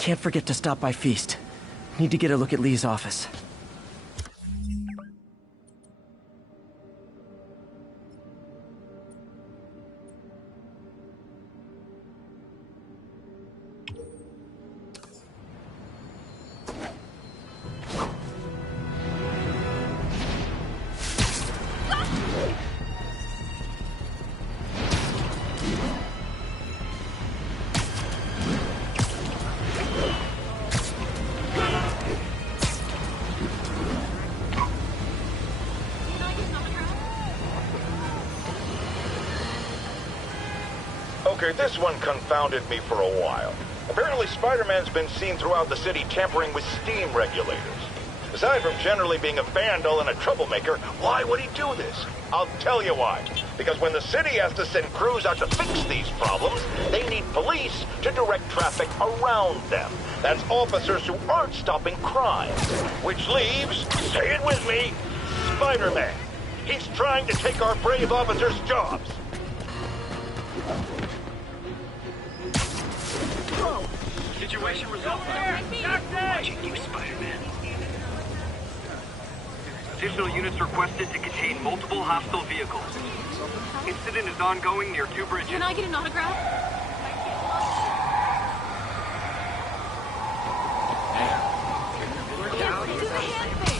Can't forget to stop by Feast. Need to get a look at Lee's office. Okay, this one confounded me for a while. Apparently Spider-Man's been seen throughout the city tampering with steam regulators. Aside from generally being a vandal and a troublemaker, why would he do this? I'll tell you why. Because when the city has to send crews out to fix these problems, they need police to direct traffic around them. That's officers who aren't stopping crime. Which leaves, say it with me, Spider-Man. He's trying to take our brave officers' jobs. Situation resolved. Watching you, Spider-Man. Additional units requested to contain multiple hostile vehicles. Incident is ongoing near 2 bridges. Can I get an autograph? Here, do the hand thing.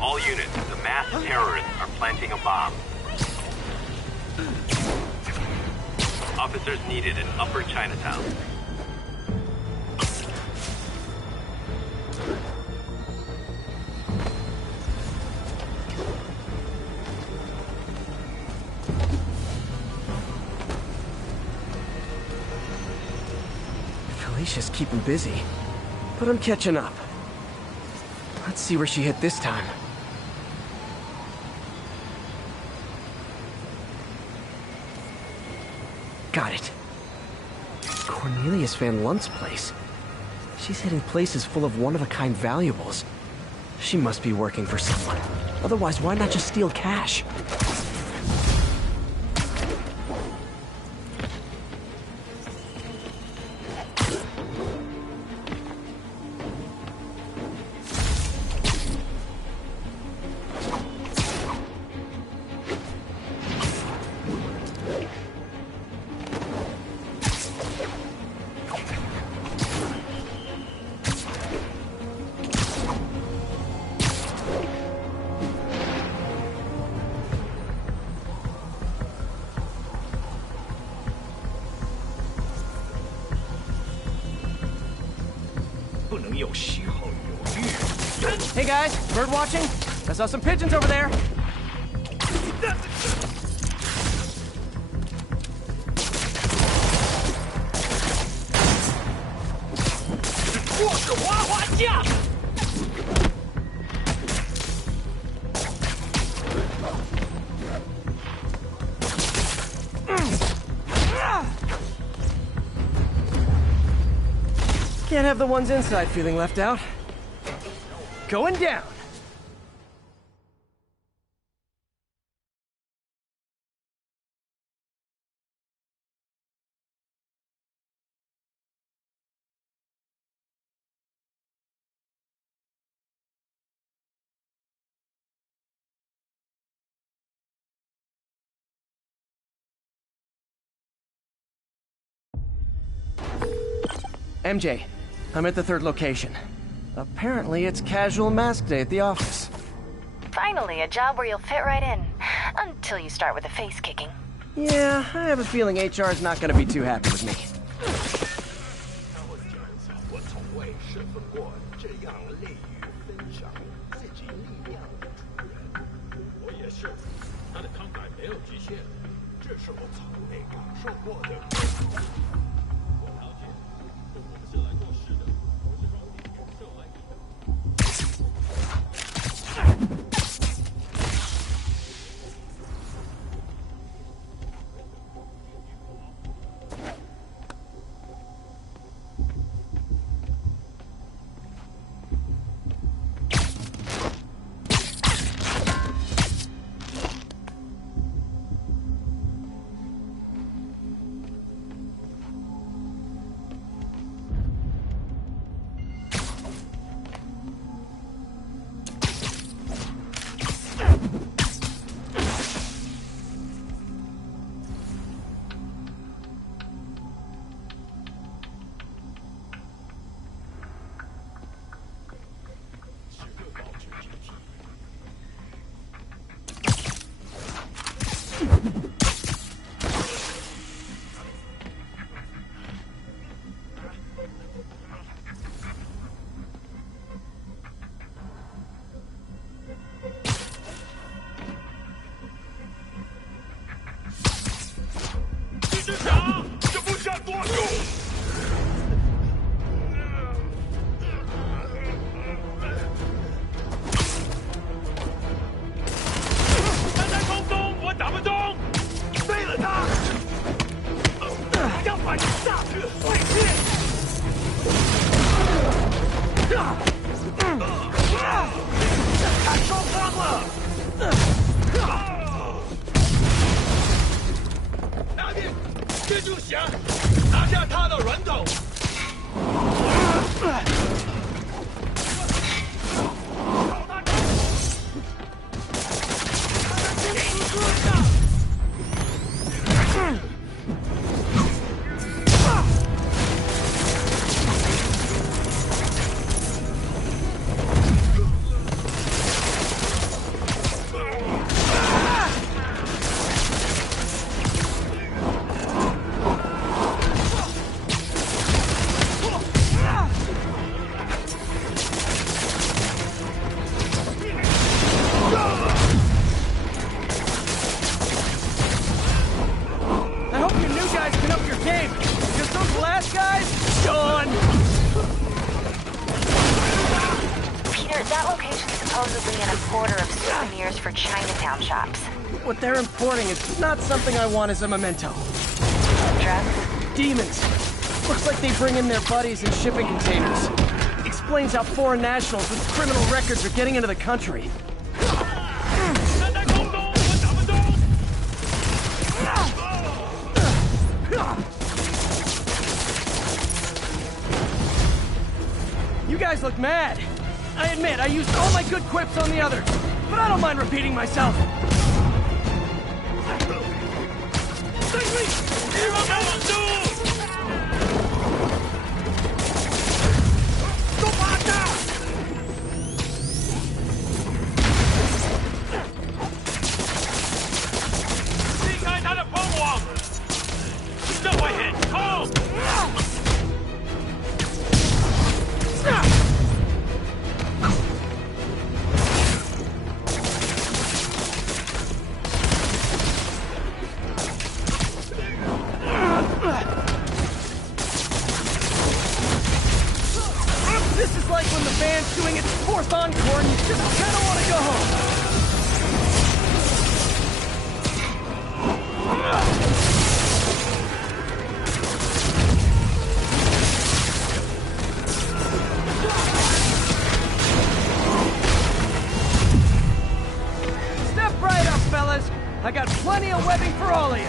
All units, the masked terrorists are planting a bomb. Officers needed in Upper Chinatown. Felicia's keeping busy, but I'm catching up. Let's see where she hit this time. Got it. Cornelius Van Lunt's place. She's hitting places full of one-of-a-kind valuables. She must be working for someone. Otherwise, why not just steal cash? Hey guys, bird watching? I saw some pigeons over there. Can't have the ones inside feeling left out. Going down. MJ, I'm at the third location. Apparently it's casual mask day at the office. Finally, a job where you'll fit right in. Until you start with the face kicking. Yeah, I have a feeling HR's not gonna be too happy with me. 我从未侍奉过这样乐于分享自己力量的主人。我也是，他的慷慨没有极限，这是我从未感受过的。我了解，我们是来做事的，我是从你感受来的。 What they're importing is not something I want as a memento. Drugs? Demons. Looks like they bring in their buddies in shipping containers. Explains how foreign nationals with criminal records are getting into the country. You guys look mad. I admit, I used all my good quips on the others, but I don't mind repeating myself. This is like when the band's doing its fourth encore and you just kind of want to go home. Step right up, fellas. I got plenty of webbing for all of you.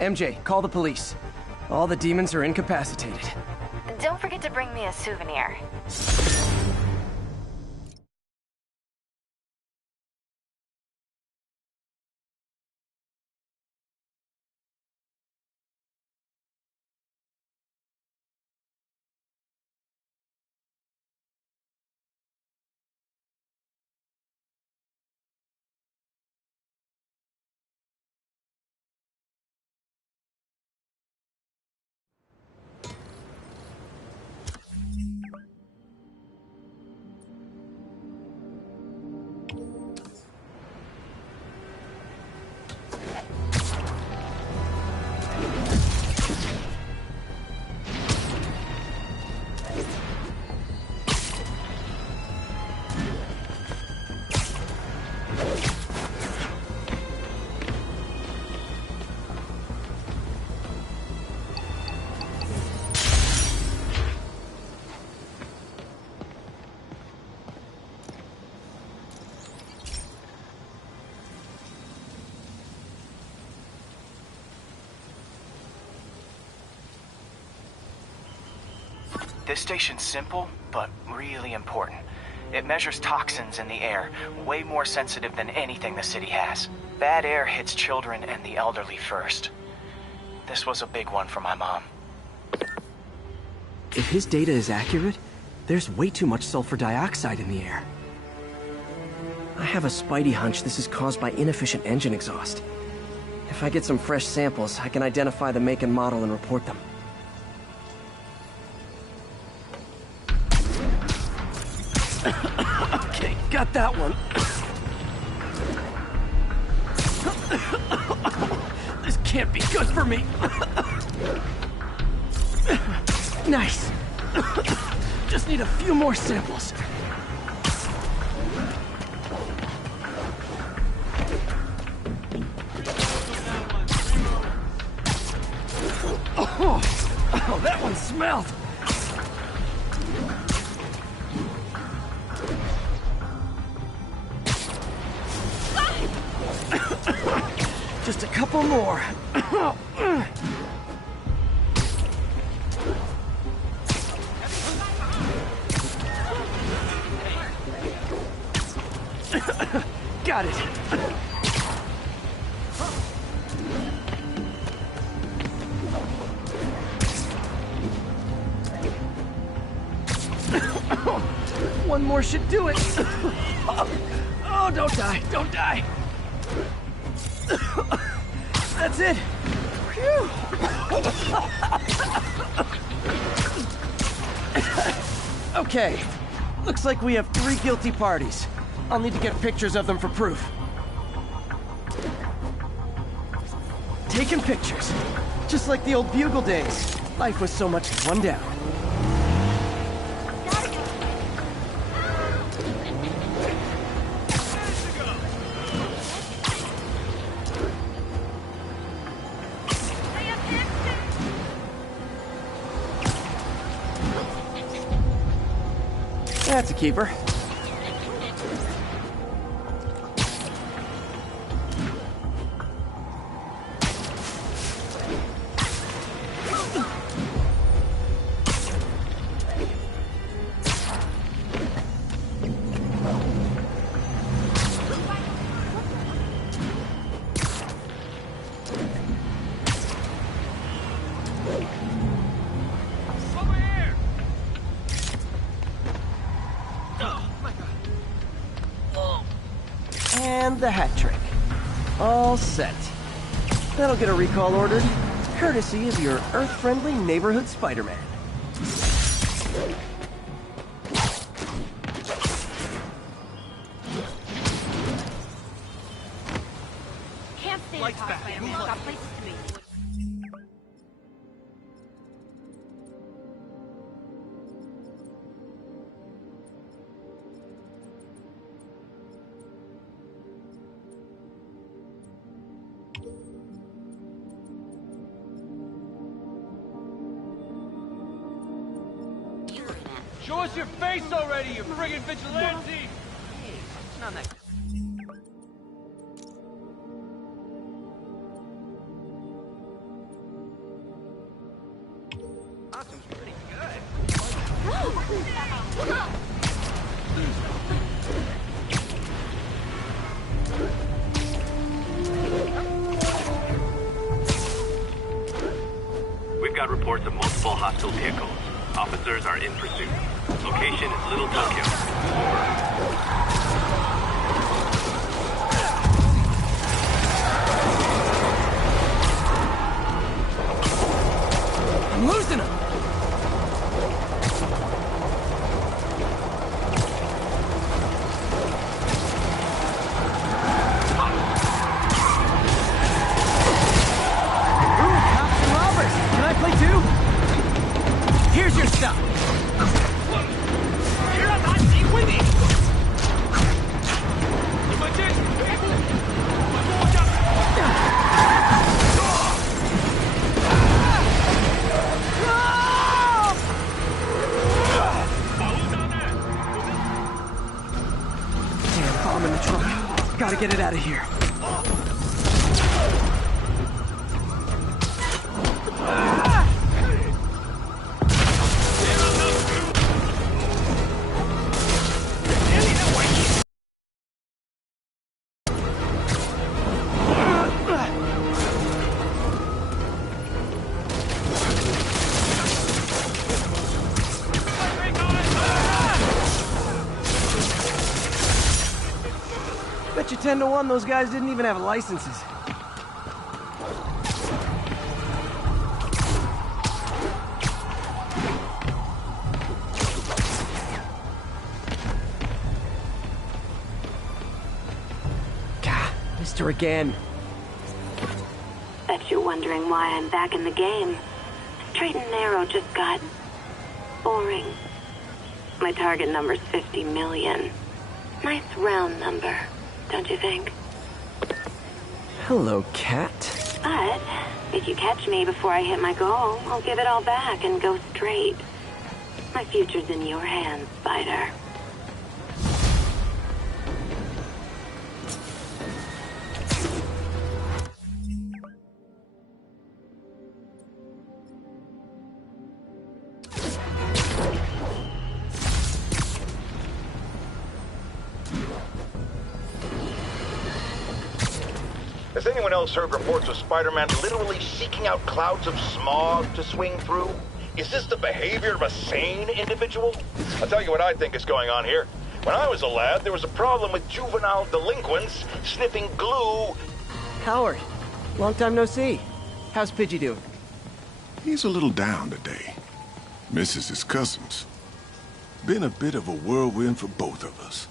MJ, call the police. All the demons are incapacitated. Don't forget to bring me a souvenir. This station's simple, but really important. It measures toxins in the air, way more sensitive than anything the city has. Bad air hits children and the elderly first. This was a big one for my mom. If his data is accurate, there's way too much sulfur dioxide in the air. I have a spidey hunch this is caused by inefficient engine exhaust. If I get some fresh samples, I can identify the make and model and report them. Okay, got that one. This can't be good for me. Nice. Just need a few more samples. Oh, that one smelled. Just a couple more. Got it. One more should do it. Oh, don't die, don't die. That's it. Phew. Okay, looks like we have 3 guilty parties. I'll need to get pictures of them for proof. Taking pictures. Just like the old Bugle days. Life was so much fun down. That's a keeper. And the hat trick. All set. That'll get a recall ordered, courtesy of your Earth-friendly neighborhood Spider-Man. Can't stay apart, Spider-Man. Got places to be. Show us your face already, you friggin' vigilante! Hey, it's not that... hostile vehicles. Officers are in pursuit. Location is Little Tokyo. Over. I'm losing him! Here's your stuff! Damn, bomb in the truck. Gotta get it out of here. Bet you 10 to 1 those guys didn't even have licenses. Gah, missed her again. Bet you're wondering why I'm back in the game. Straight and narrow just got boring. My target number's 50 million. Nice round number, don't you think? Hello, cat. But if you catch me before I hit my goal, I'll give it all back and go straight. My future's in your hands, Spider. Has anyone else heard reports of Spider-Man literally seeking out clouds of smog to swing through? Is this the behavior of a sane individual? I'll tell you what I think is going on here. When I was a lad, there was a problem with juvenile delinquents sniffing glue. Howard, long time no see. How's Pidgey doing? He's a little down today. Misses his cousins. Been a bit of a whirlwind for both of us.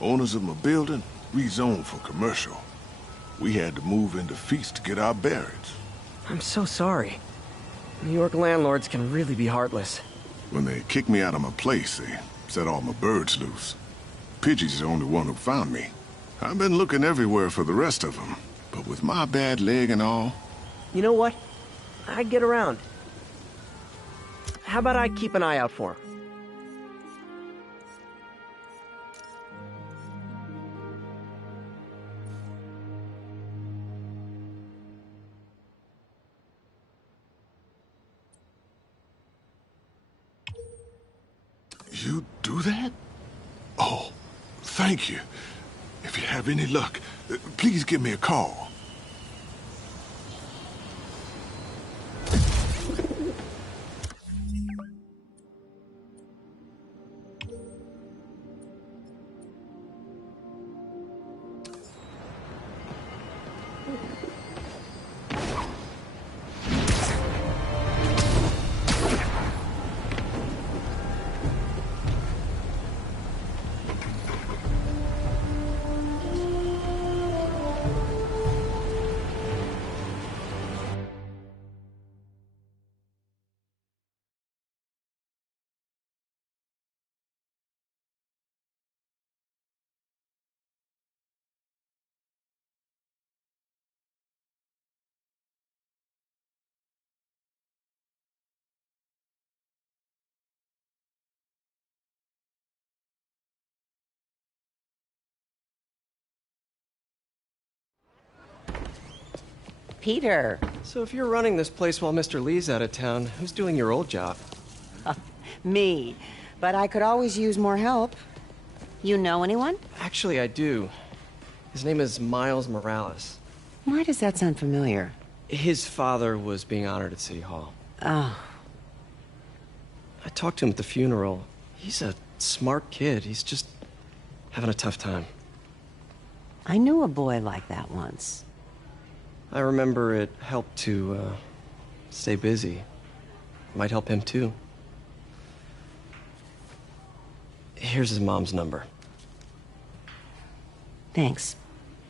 Owners of my building rezoned for commercial. We had to move into Feast to get our bearings. I'm so sorry. New York landlords can really be heartless. When they kicked me out of my place, they set all my birds loose. Pidgey's the only one who found me. I've been looking everywhere for the rest of them, but with my bad leg and all... You know what? I'd get around. How about I keep an eye out for him? You do that? Oh, thank you. If you have any luck, please give me a call. Peter. So if you're running this place while Mr. Lee's out of town, who's doing your old job? Me. But I could always use more help. You know anyone? Actually, I do. His name is Miles Morales. Why does that sound familiar? His father was being honored at City Hall. Oh. I talked to him at the funeral. He's a smart kid. He's just having a tough time. I knew a boy like that once. I remember it helped to, stay busy. Might help him, too. Here's his mom's number. Thanks.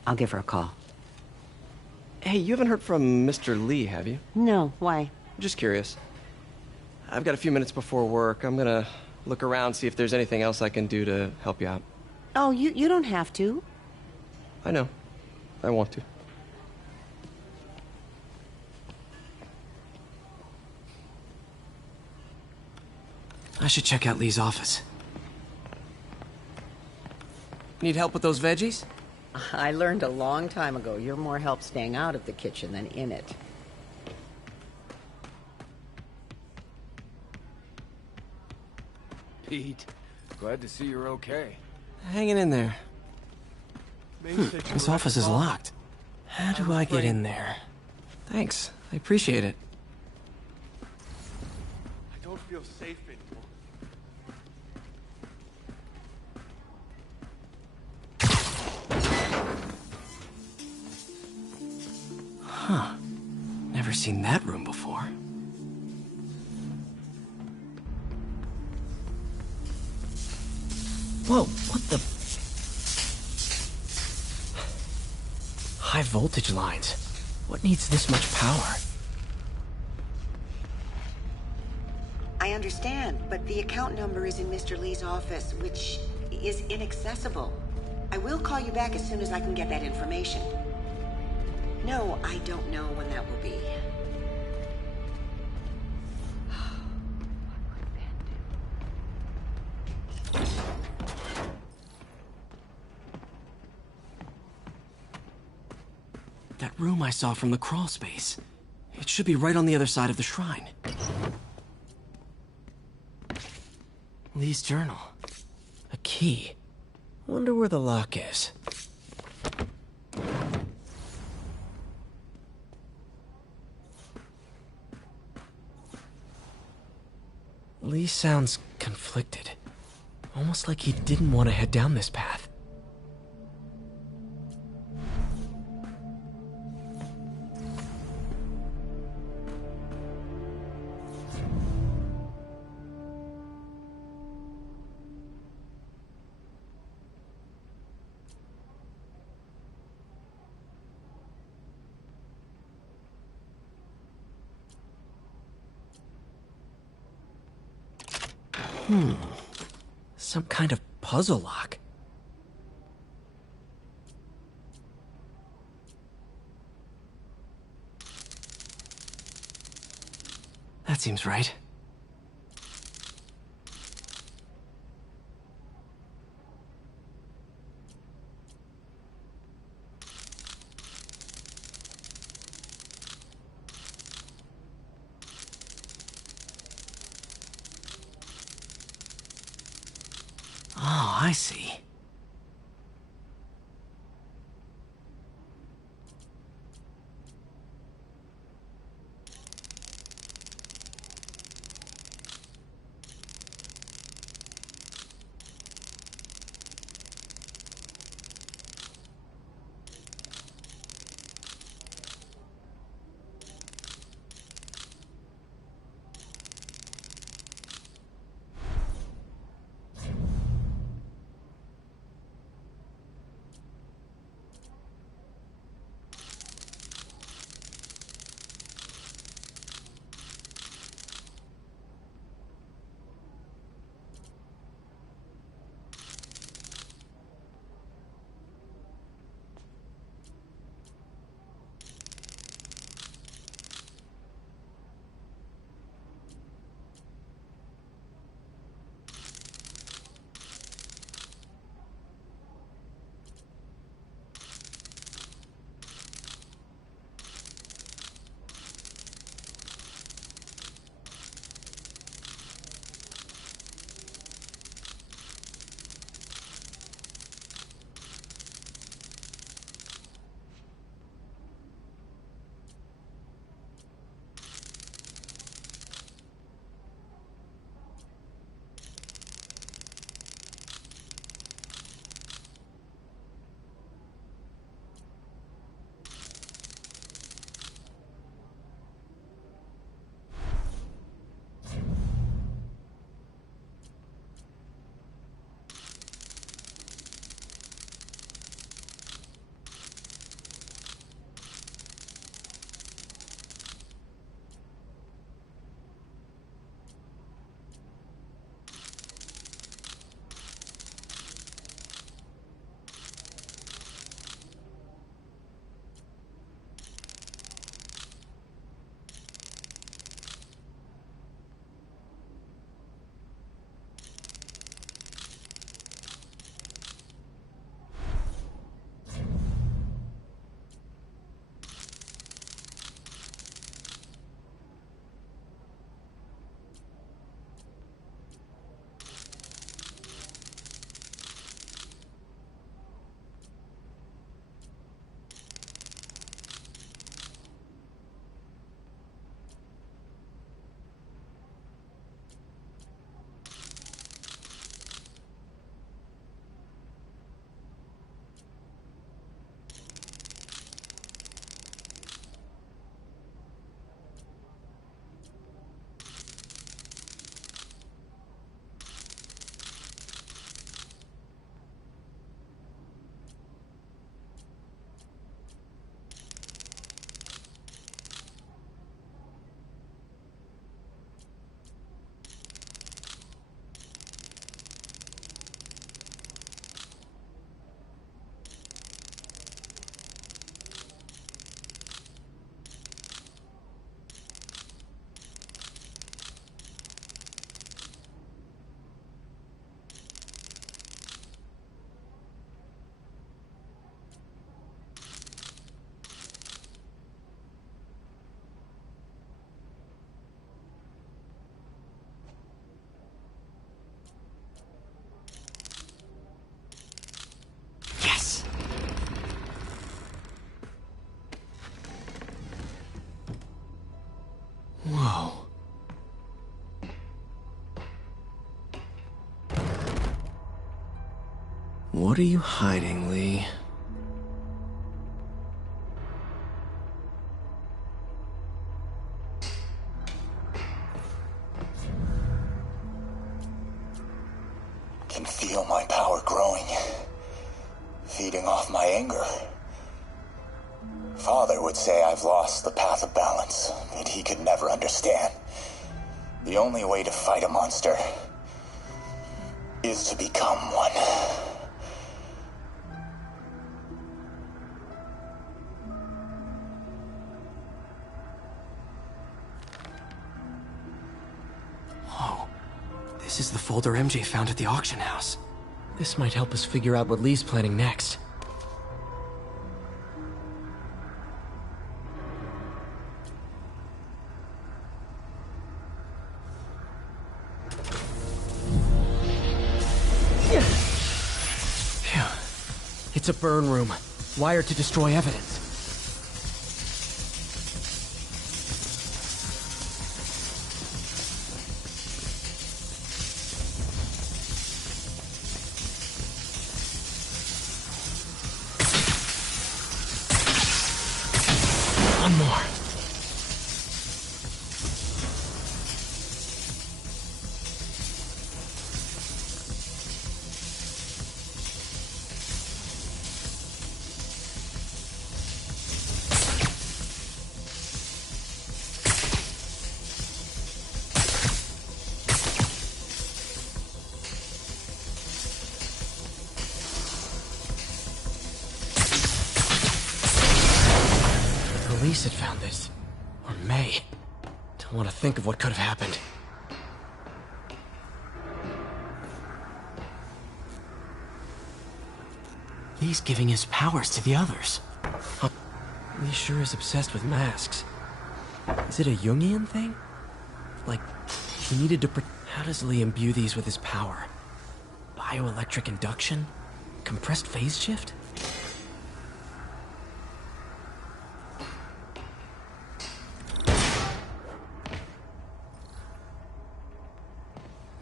I'll give her a call. Hey, you haven't heard from Mr. Lee, have you? No, why? I'm just curious. I've got a few minutes before work. I'm gonna look around, see if there's anything else I can do to help you out. Oh, you don't have to. I know. I want to. I should check out Lee's office. Need help with those veggies? I learned a long time ago you're more help staying out of the kitchen than in it. Pete, glad to see you're okay. Hanging in there. This office is locked. How do I get in there? Thanks. I appreciate it. I don't feel safe anymore. Huh. Never seen that room before. Whoa, what the... High voltage lines. What needs this much power? I understand, but the account number is in Mr. Lee's office, which is inaccessible. I will call you back as soon as I can get that information. No, I don't know when that will be. That room I saw from the crawl space. It should be right on the other side of the shrine. Lee's journal. A key. Wonder where the lock is. Lee sounds conflicted. Almost like he didn't want to head down this path. Some kind of puzzle lock. That seems right. Oh, I see. What are you hiding, Lee? Can feel my power growing, feeding off my anger. Father would say I've lost the path of balance, that he could never understand. The only way to fight a monster is to become one. Whoa. This is the folder MJ found at the auction house. This might help us figure out what Lee's planning next. Phew. It's a burn room, wired to destroy evidence. One more. Police had found this. Or May. Don't want to think of what could have happened. Lee's giving his powers to the others. Huh. Lee sure is obsessed with masks. Is it a Jungian thing? Like, he needed to How does Lee imbue these with his power? Bioelectric induction? Compressed phase shift?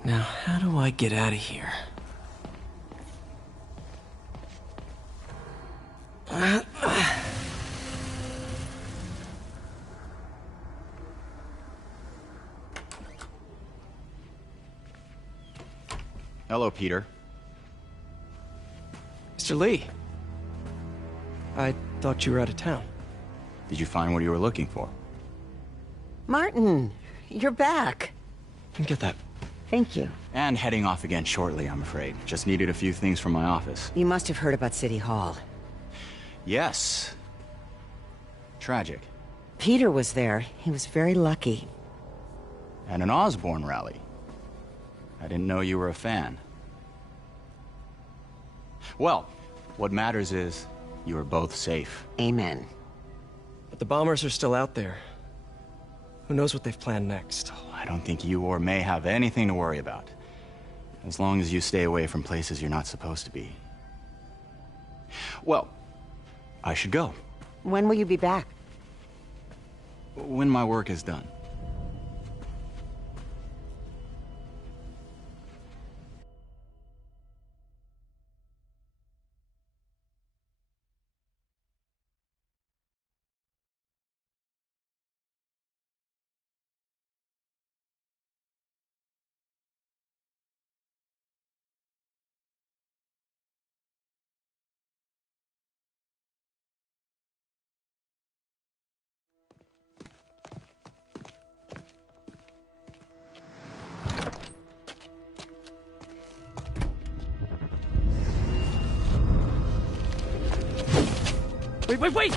Now, how do I get out of here? Hello, Peter. Mr. Lee. I thought you were out of town. Did you find what you were looking for? Martin, you're back. Get that. Thank you. And heading off again shortly, I'm afraid. Just needed a few things from my office. You must have heard about City Hall. Yes. Tragic. Peter was there. He was very lucky. And an Osborn rally. I didn't know you were a fan. Well, what matters is you are both safe. Amen. But the bombers are still out there. Who knows what they've planned next? I don't think you or May have anything to worry about. As long as you stay away from places you're not supposed to be. Well, I should go. When will you be back? When my work is done. Wait!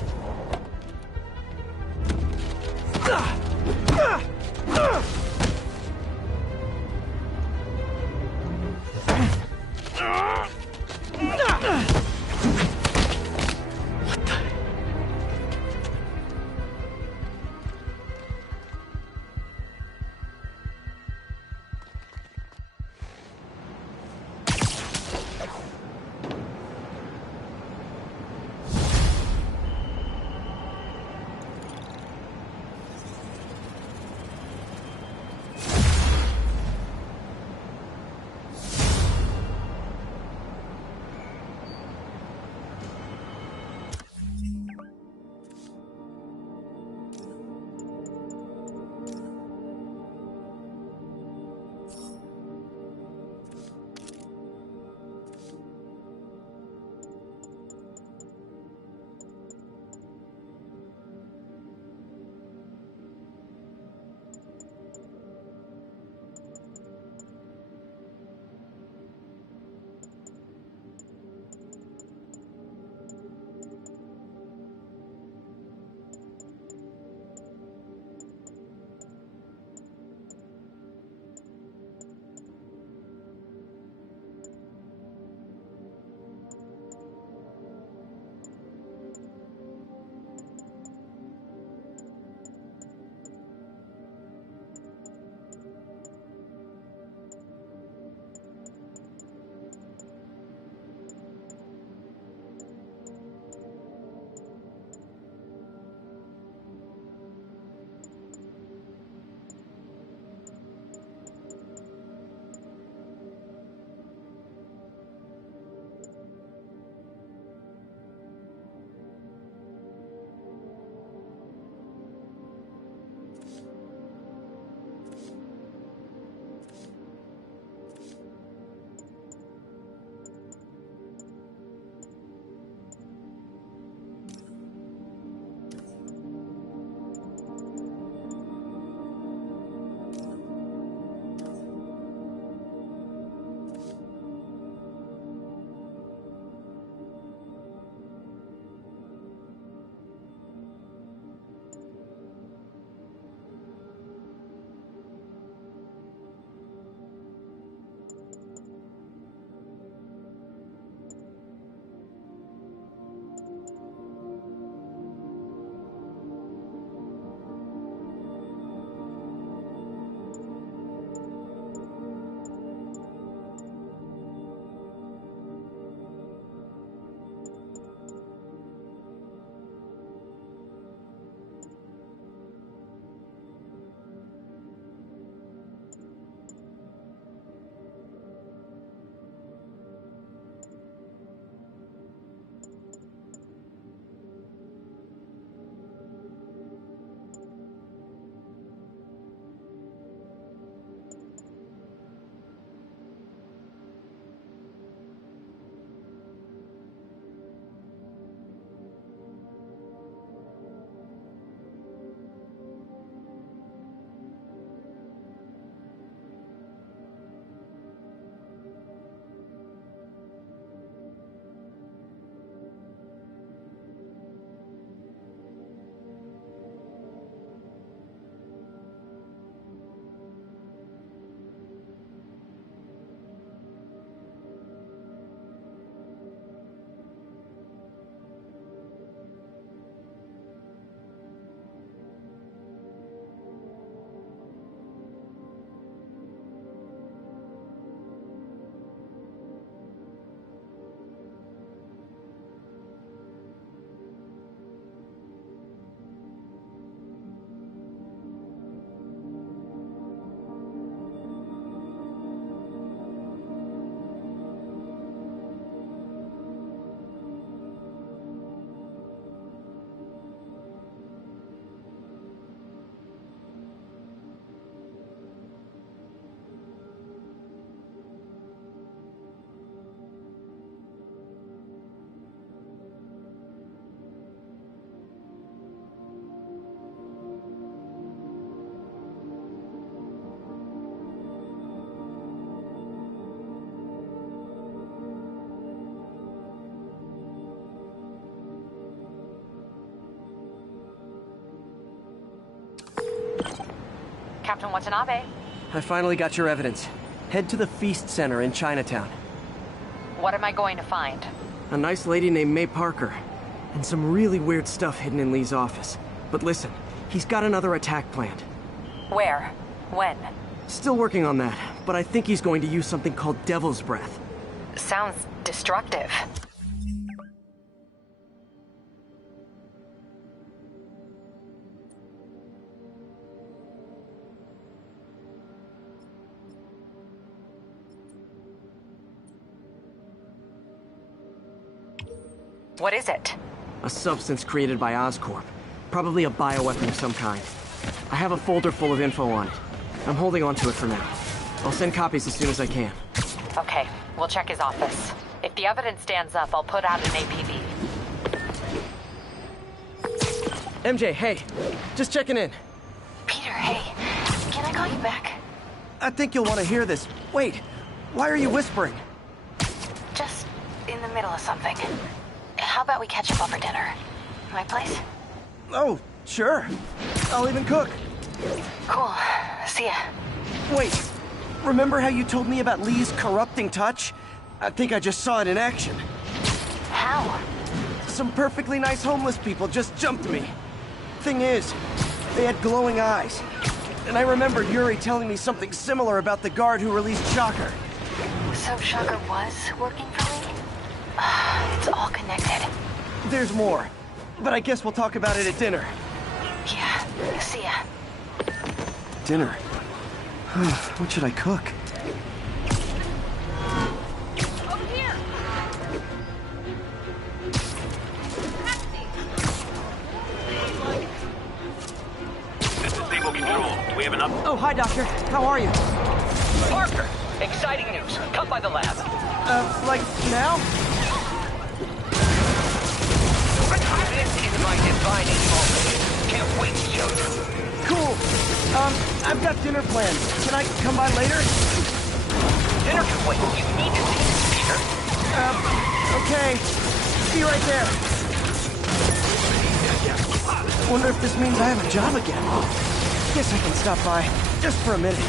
Captain Watanabe. I finally got your evidence. Head to the Feast Center in Chinatown. What am I going to find? A nice lady named May Parker. And some really weird stuff hidden in Lee's office. But listen, he's got another attack planned. Where? When? Still working on that, but I think he's going to use something called Devil's Breath. Sounds destructive. What is it? A substance created by Oscorp. Probably a bioweapon of some kind. I have a folder full of info on it. I'm holding on to it for now. I'll send copies as soon as I can. Okay, we'll check his office. If the evidence stands up, I'll put out an APB. MJ, hey. Just checking in. Peter, hey. Can I call you back? I think you'll want to hear this. Wait, why are you whispering? Just in the middle of something. How about we catch up over dinner? My place? Oh, sure. I'll even cook. Cool. See ya. Wait, remember how you told me about Lee's corrupting touch? I think I just saw it in action. How? Some perfectly nice homeless people just jumped me. Thing is, they had glowing eyes. And I remember Yuri telling me something similar about the guard who released Shocker. So Shocker was working for Lee? It's all connected. There's more, but I guess we'll talk about it at dinner. Yeah, see ya. Dinner? What should I cook? Over here! This is Stable Control. Do we have enough? Oh, hi, Doctor. How are you? Parker! Exciting news. Come by the lab. Like now? This is my defining moment. Can't wait to show you. Cool. I've got dinner planned. Can I come by later? Dinner can wait. You need to see this, Peter. Okay. See you right there. Wonder if this means I have a job again. Guess I can stop by, just for a minute.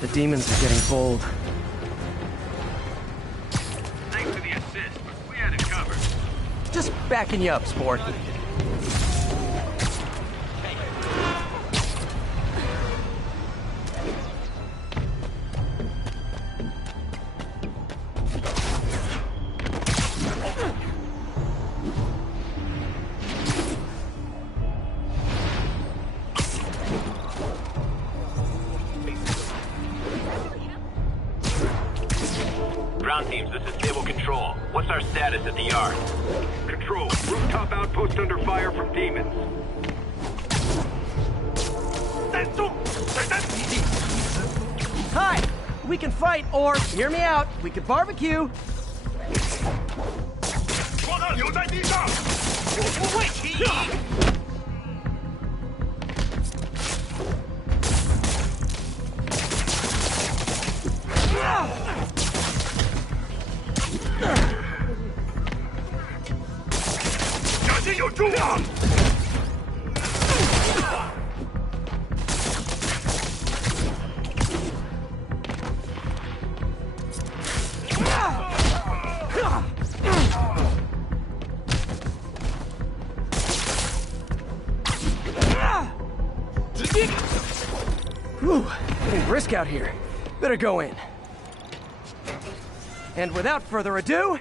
The demons are getting bold. Thanks for the assist. We had it covered. Just backing you up, sport. Ground teams, this is Stable Control. What's our status at the yard? Control, rooftop outpost under fire from demons. Hi! We can fight, or, hear me out, we could barbecue. Whew, getting brisk out here. Better go in. And without further ado,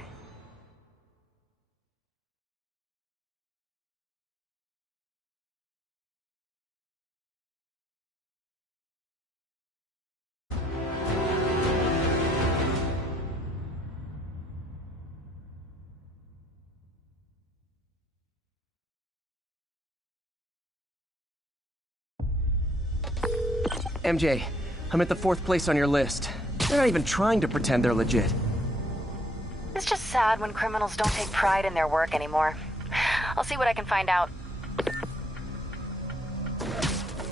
MJ, I'm at the 4th place on your list. They're not even trying to pretend they're legit. It's just sad when criminals don't take pride in their work anymore. I'll see what I can find out.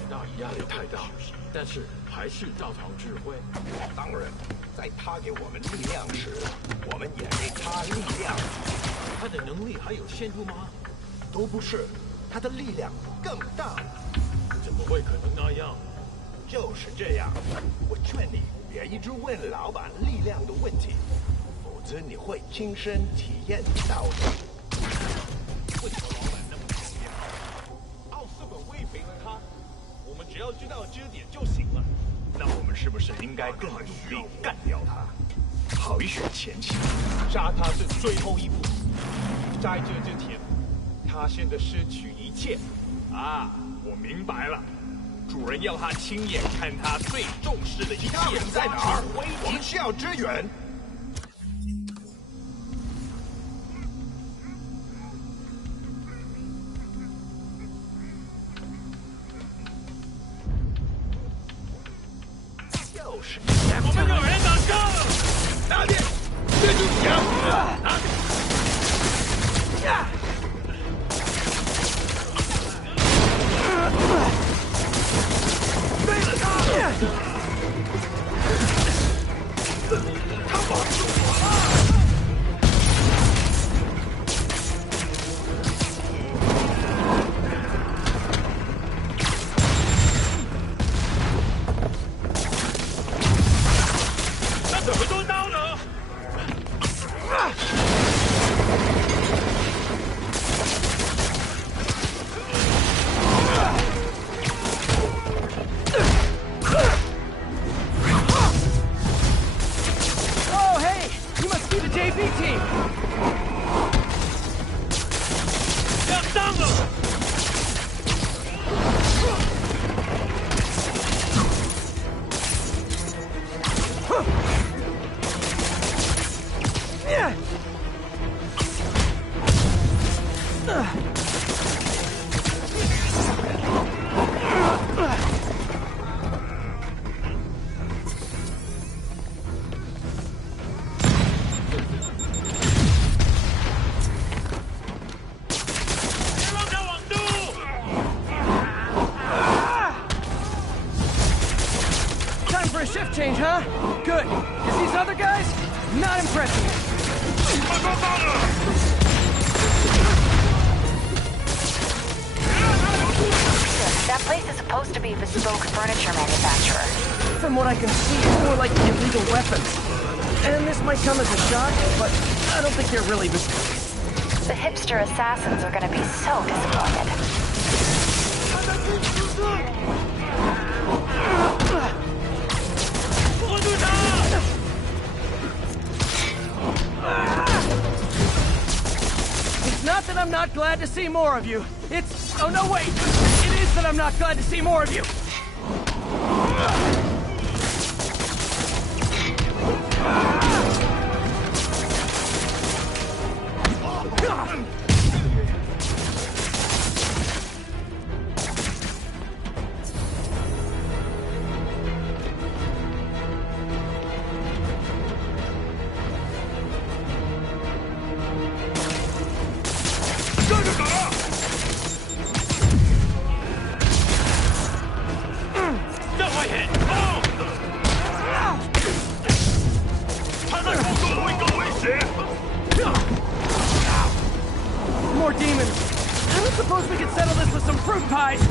大压力太大，但是还是照常指挥。当然，在他给我们力量时，我们也给他力量。他的能力还有限度吗？都不是，他的力量更大了。怎么会可能那样？就是这样。我劝你别一直问老板力量的问题，否则你会亲身体验到的。为什么老板那么讨厌他？奥斯本威胁了他，我们只要知道支点就行了。那我们是不是应该更努力干掉他，好一雪前行？杀他是最后一步。在这之前，他现在失去一切。啊，我明白了。主人要他亲眼看他最重视的一切在哪儿。我们需要支援。就是我们有人挡车，打点，接住枪，打点。飞了他！他绑住我了！他怎么多刀呢？Change, huh? Good. Because these other guys, not impressing me. That place is supposed to be a bespoke furniture manufacturer. From what I can see, it's more like illegal weapons. And this might come as a shock, but I don't think they're really bespoke. The hipster assassins are gonna be so disappointed. It's not that I'm not glad to see more of you. It's... oh no, wait! It is that I'm not glad to see more of you! More demons. I don't suppose we could settle this with some fruit pies.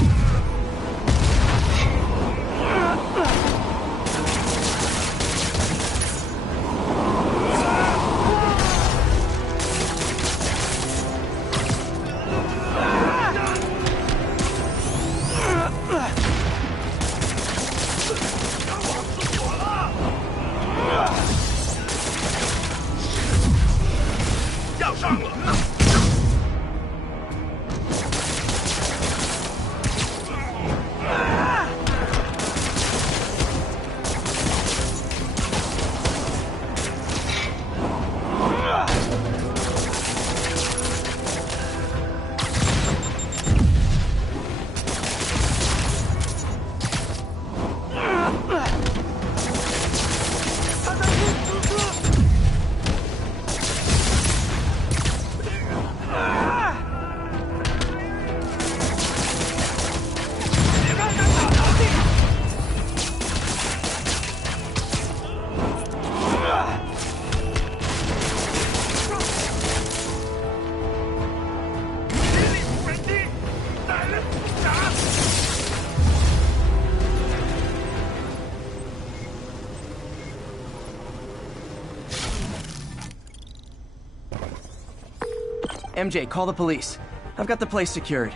MJ, call the police. I've got the place secured.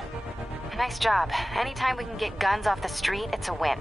Nice job. Anytime we can get guns off the street, it's a win.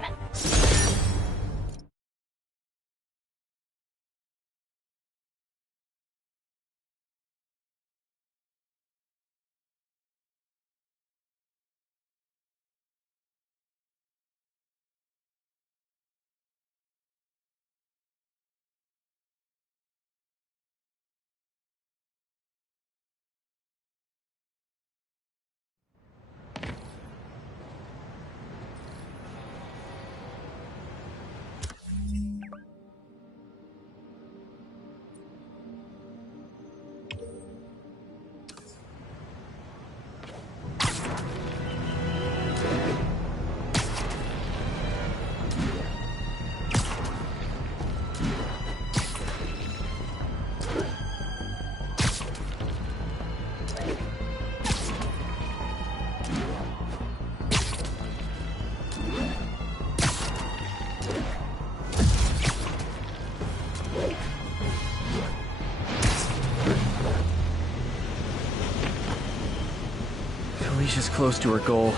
Felicia's close to her goal.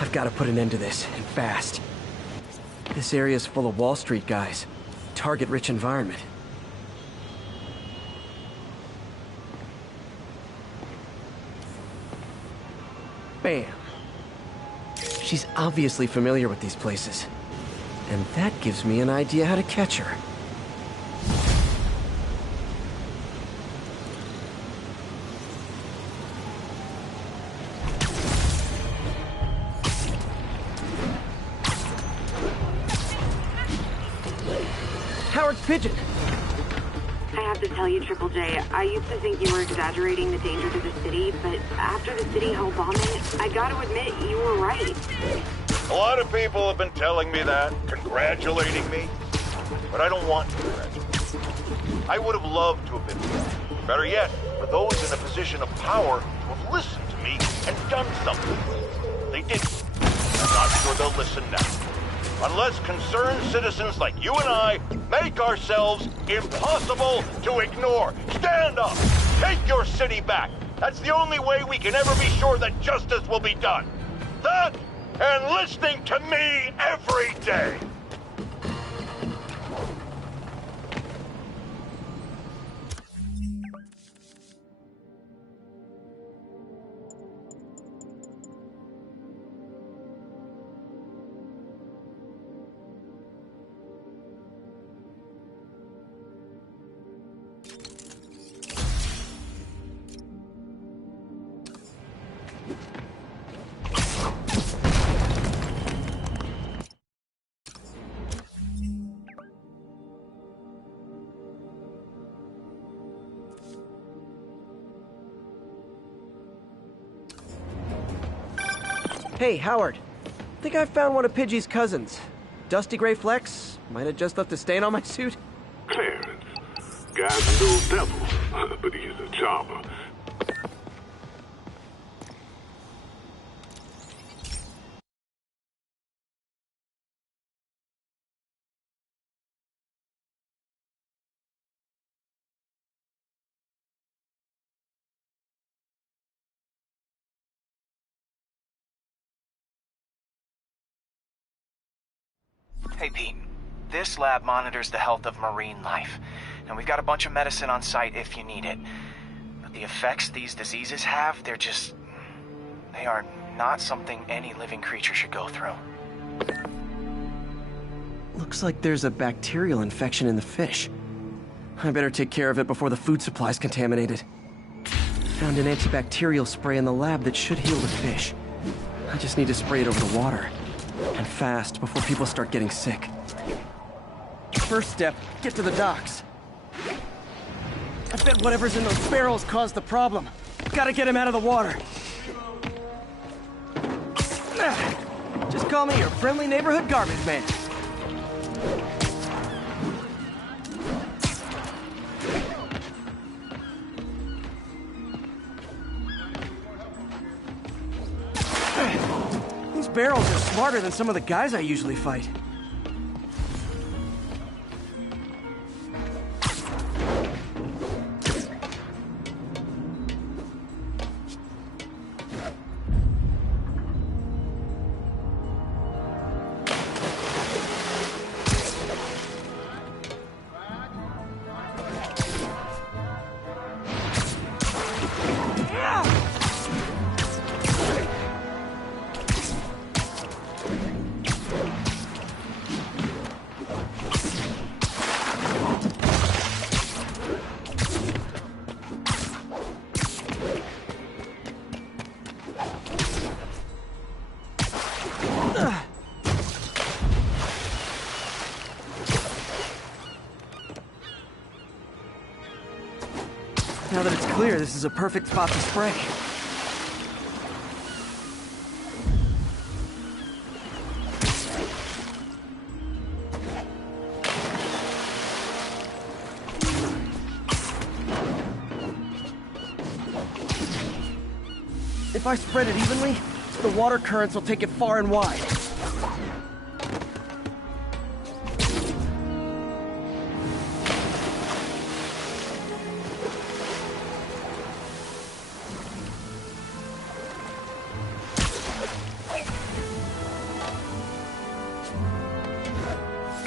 I've got to put an end to this, and fast. This area's full of Wall Street guys. Target-rich environment. Bam. She's obviously familiar with these places. And that gives me an idea how to catch her. Howard's pigeon! I have to tell you, Triple J, I used to think you were exaggerating the danger to the city, but after the City Hall bombing, I gotta admit, you were right. A lot of people have been telling me that, congratulating me, but I don't want to congratulate. I would have loved to have been wrong. Better yet, for those in a position of power who have listened to me and done something. They didn't. I'm not sure they'll listen now. Unless concerned citizens like you and I make ourselves impossible to ignore. Stand up! Take your city back! That's the only way we can ever be sure that justice will be done. That, and listening to me every day! Hey, Howard. Think I found one of Pidgey's cousins. Dusty Gray Flex. Might have just left a stain on my suit. Clarence. Guy's a little devil, but he's a charmer. Hey, Pete. This lab monitors the health of marine life, and we've got a bunch of medicine on site if you need it. But the effects these diseases have, they are not something any living creature should go through. Looks like there's a bacterial infection in the fish. I better take care of it before the food supply's contaminated. Found an antibacterial spray in the lab that should heal the fish. I just need to spray it over the water. And fast, before people start getting sick. First step, get to the docks. I bet whatever's in those barrels caused the problem. Gotta get him out of the water. Just call me your friendly neighborhood garbage man. These barrels are smarter than some of the guys I usually fight. clear, this is a perfect spot to spray. If I spread it evenly, the water currents will take it far and wide.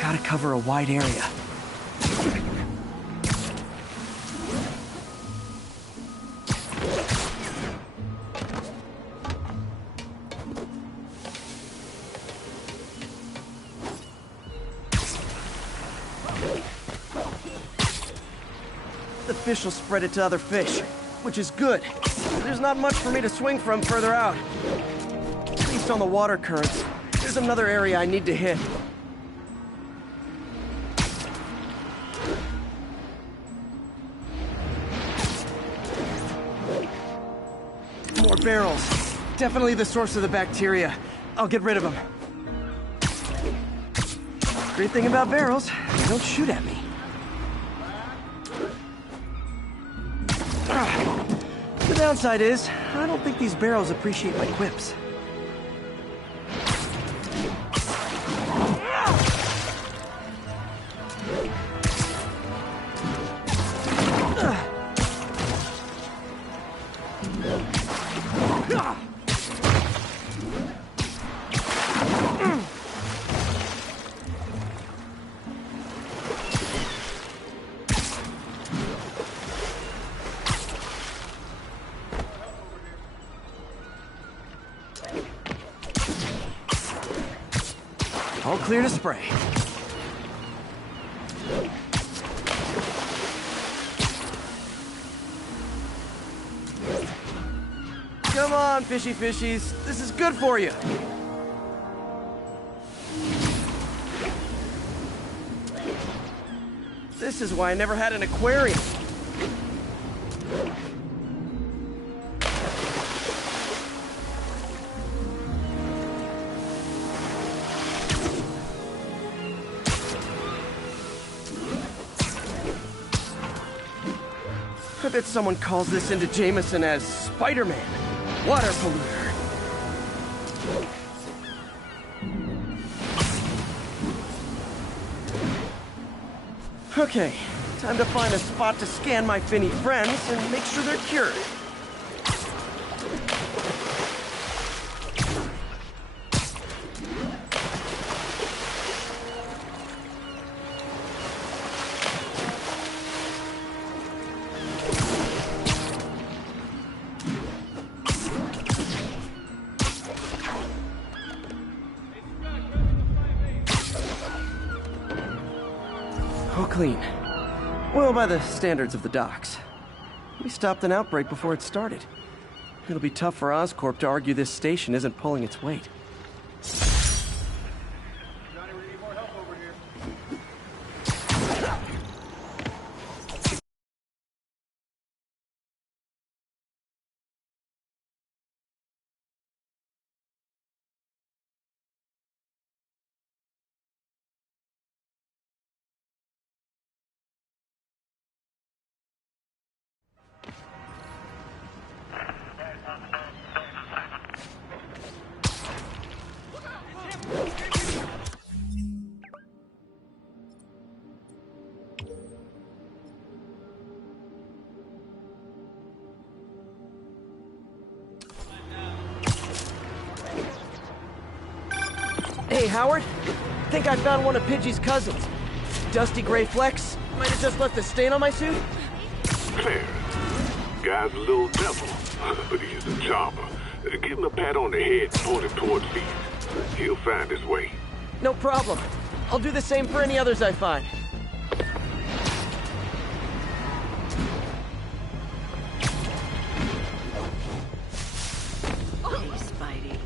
Gotta cover a wide area. The fish will spread it to other fish, which is good. There's not much for me to swing from further out. At least on the water currents. There's another area I need to hit. More barrels. Definitely the source of the bacteria. I'll get rid of them. Great thing about barrels, they don't shoot at me. The downside is, I don't think these barrels appreciate my quips. All clear to spray. Come on, fishy fishies. This is good for you. This is why I never had an aquarium. I bet someone calls this into Jameson as Spider-Man, water polluter. Okay, time to find a spot to scan my finny friends and make sure they're cured. All clean. Well, by the standards of the docks. We stopped an outbreak before it started. It'll be tough for Oscorp to argue this station isn't pulling its weight. Hey, Howard. Think I found one of Pidgey's cousins. Dusty gray flecks. Might have just left a stain on my suit. Clarence. Guy's a little devil, but he's a charmer. Give him a pat on the head and point him towards these. He'll find his way. No problem. I'll do the same for any others I find. Hey, Spidey.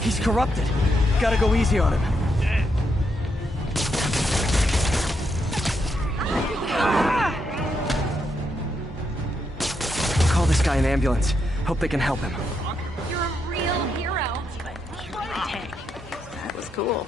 He's corrupted. Gotta go easy on him. Call this guy an ambulance. Hope they can help him. You're a real hero. That was cool.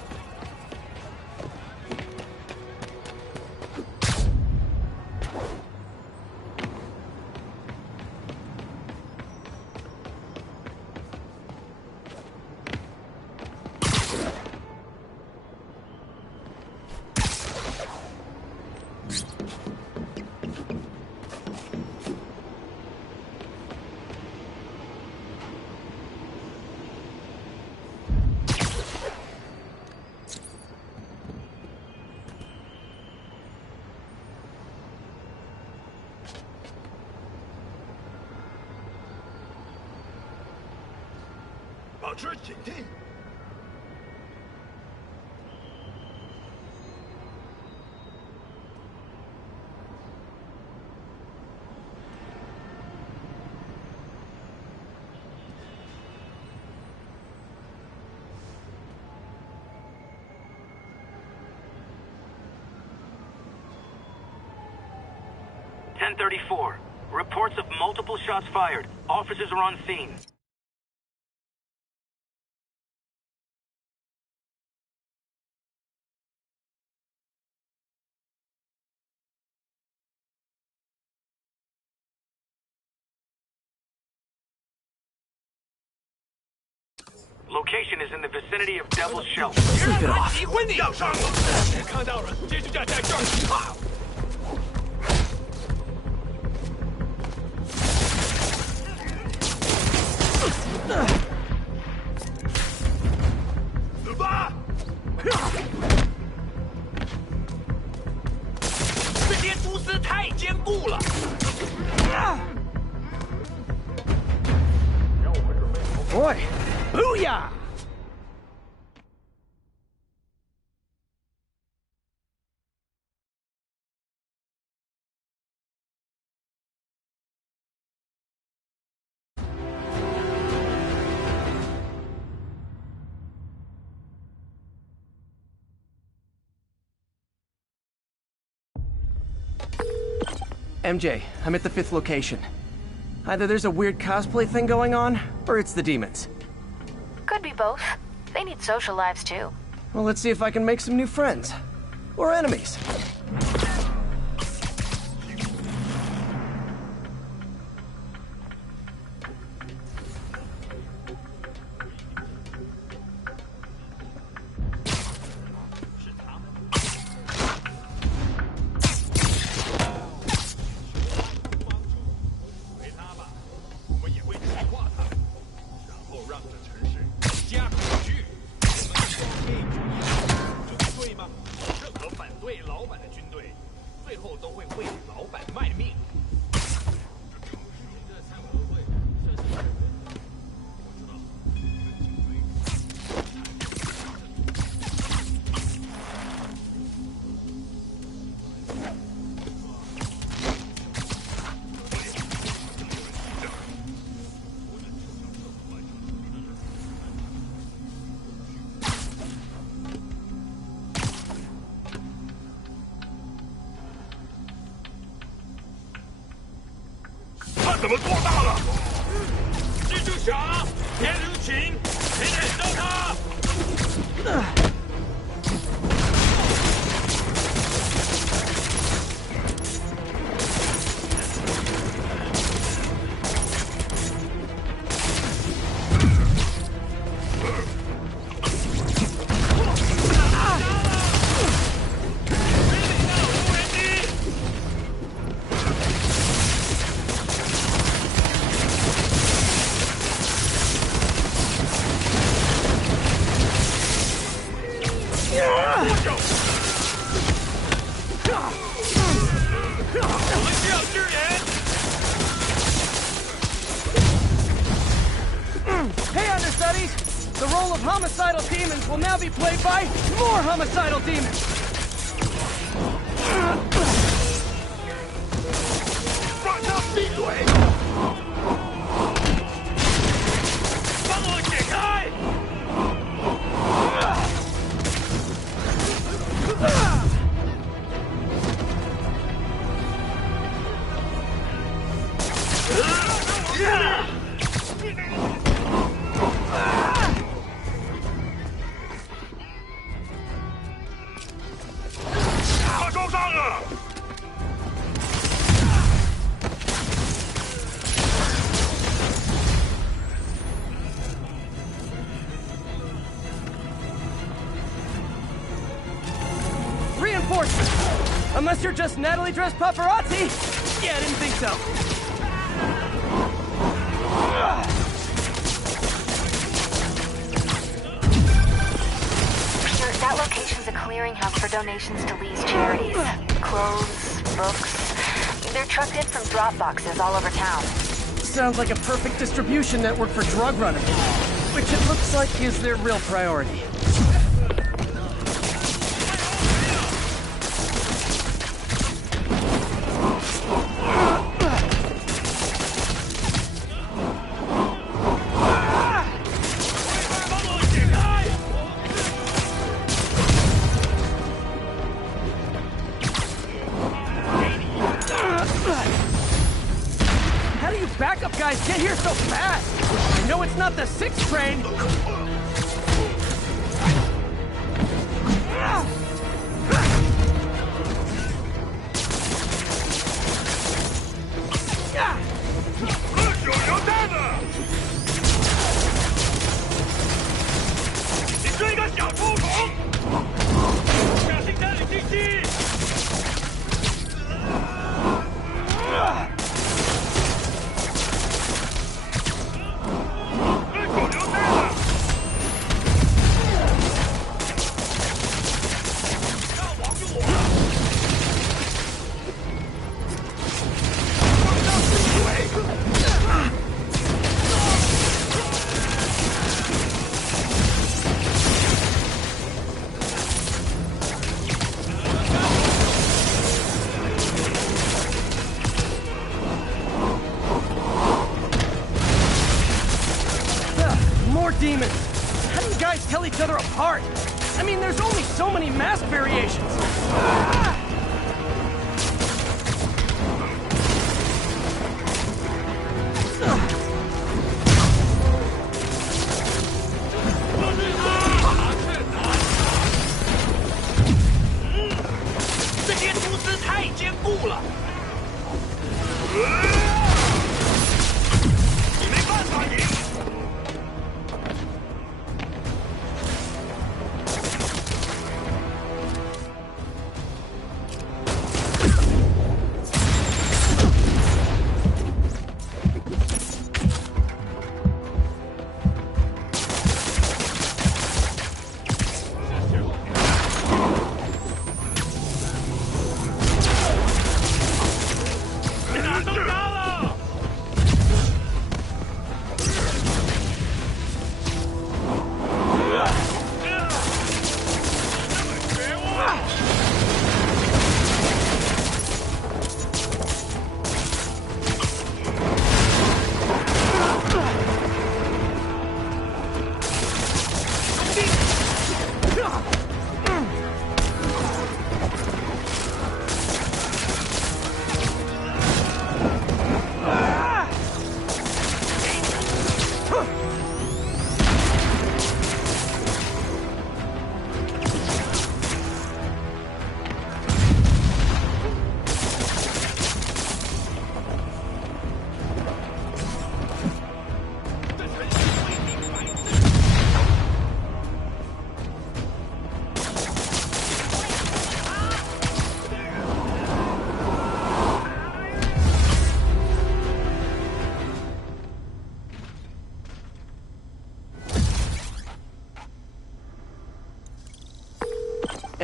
.1034. Reports of multiple shots fired. Officers are on scene. Location is in the vicinity of Devil's Shelter. Sleep it off. 机会你要上了！看到了，这就站在这儿起跑。死吧！这些蛛丝太坚固了。Boy! Booyah! MJ, I'm at the 5th location. Either there's a weird cosplay thing going on, or it's the demons. Could be both. They need social lives too. Well, let's see if I can make some new friends. Or enemies. Hey, understudies! The role of homicidal demons will now be played by more homicidal demons! reinforcements. Unless you're just Natalie dressed paparazzi. Yeah, I didn't think so. Peter, that location's a clearinghouse for donations to Lee's charities. Clothes, books. They're trucked in from drop boxes all over town. Sounds like a perfect distribution network for drug runners, which it looks like is their real priority. How do you backup guys get here so fast? I know it's not the 6th train. Demons! How do you guys tell each other apart? I mean, there's only so many mask variations.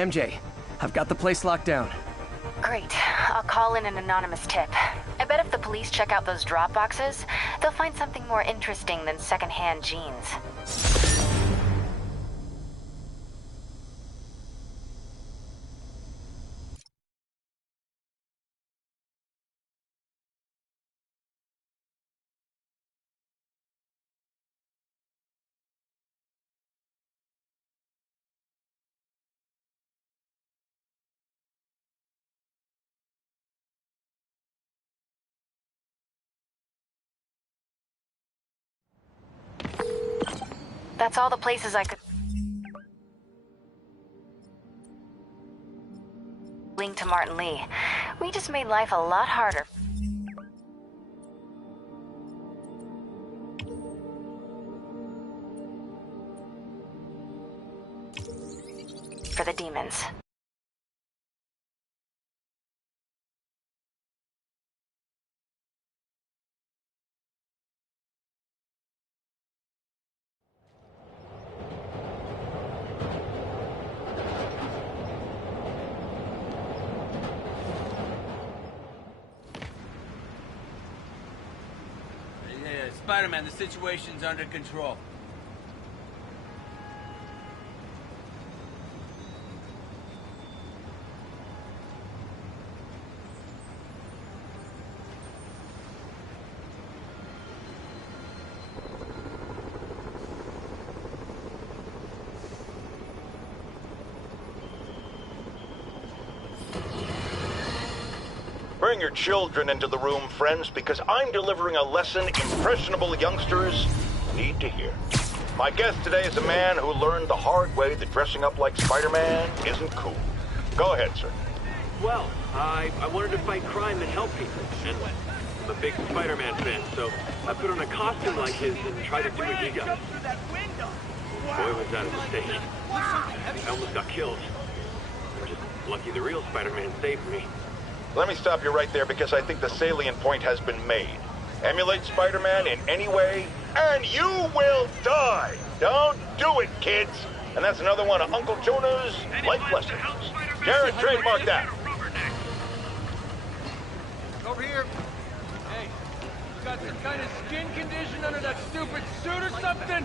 MJ, I've got the place locked down. Great. I'll call in an anonymous tip. I bet if the police check out those drop boxes, they'll find something more interesting than secondhand jeans. That's all the places I could link to Martin Lee. We just made life a lot harder for the demons. Spider-Man, the situation's under control. Bring your children into the room, friends, because I'm delivering a lesson impressionable youngsters need to hear. My guest today is a man who learned the hard way that dressing up like Spider-Man isn't cool. Go ahead, sir. Well, I wanted to fight crime and help people, and I'm a big Spider-Man fan, so I put on a costume like his and tried to do what he does. Boy, was that a mistake. I almost got killed. I'm just lucky the real Spider-Man saved me. Let me stop you right there because I think the salient point has been made. Emulate Spider-Man in any way, and you will die! Don't do it, kids! And that's another one of Uncle Jonah's life lessons. Jared, trademark that. Over here. Hey, you got some kind of skin condition under that stupid suit or something?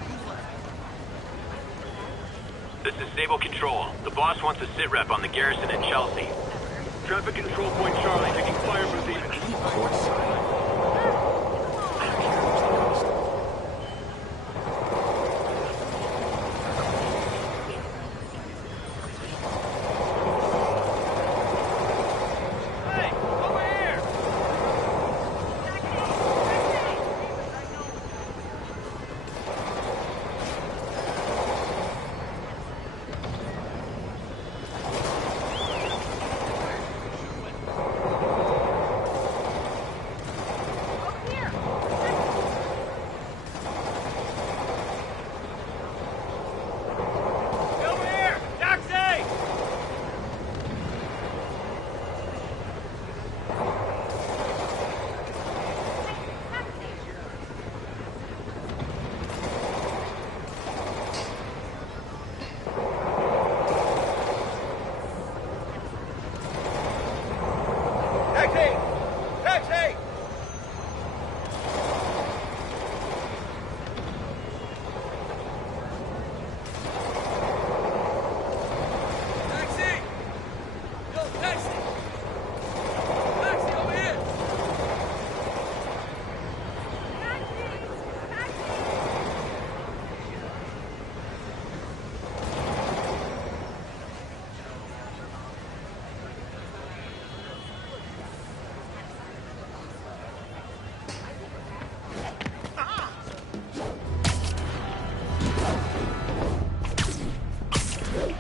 This is Stable Control. The boss wants a sit rep on the garrison in Chelsea. Traffic control point Charlie, taking fire from the...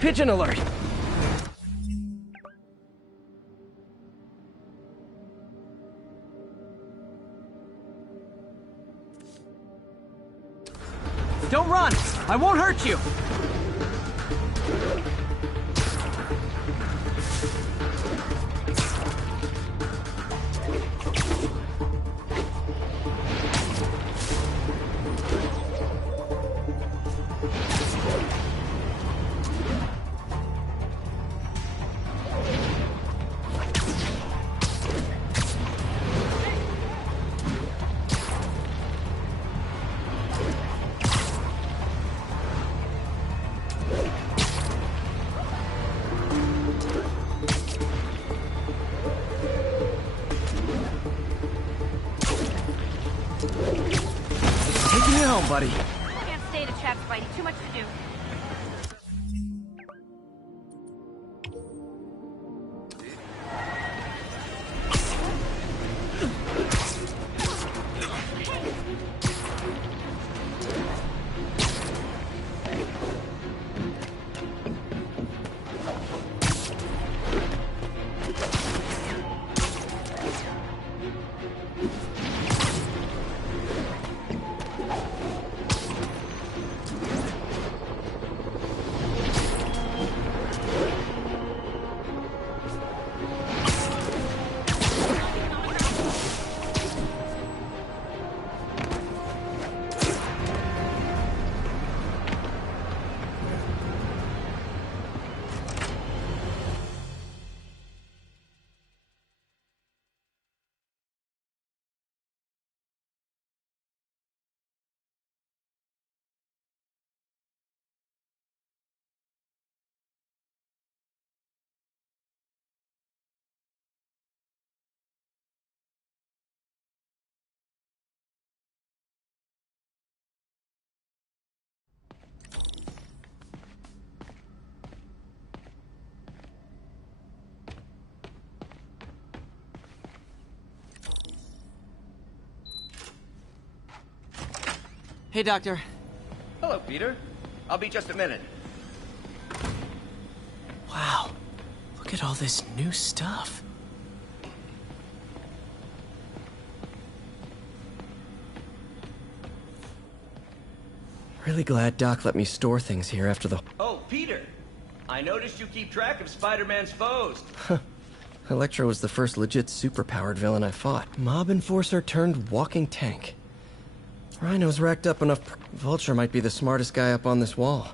Pigeon alert! Don't run! I won't hurt you! Taking you home, buddy. Can't stay in a trap, Spidey. Too much to do. Hey, Doctor. Hello, Peter. I'll be just a minute. Wow. Look at all this new stuff. Really glad Doc let me store things here after the... Oh, Peter! I noticed you keep track of Spider-Man's foes. Electro was the first legit superpowered villain I fought. Mob enforcer turned walking tank. Rhino's racked up enough... Vulture might be the smartest guy up on this wall.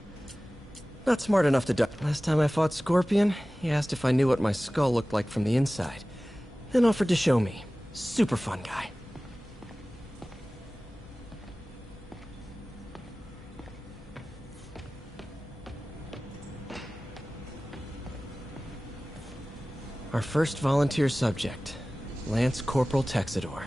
Not smart enough to duck. Last time I fought Scorpion, he asked if I knew what my skull looked like from the inside. Then offered to show me. Super fun guy. Our first volunteer subject, Lance Corporal Texidor.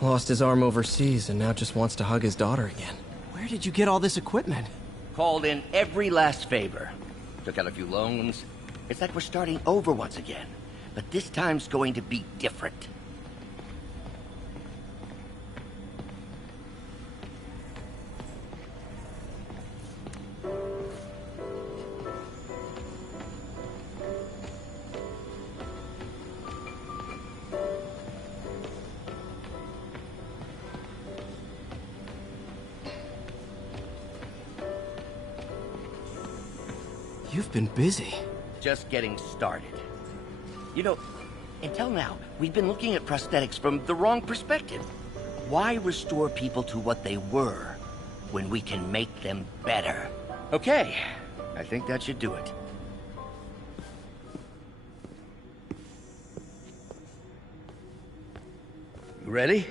Lost his arm overseas and now just wants to hug his daughter again. Where did you get all this equipment? Called in every last favor. Took out a few loans. It's like we're starting over once again. But this time's going to be different. You've been busy. Just getting started. You know, until now, we've been looking at prosthetics from the wrong perspective. Why restore people to what they were when we can make them better? Okay, I think that should do it. You ready?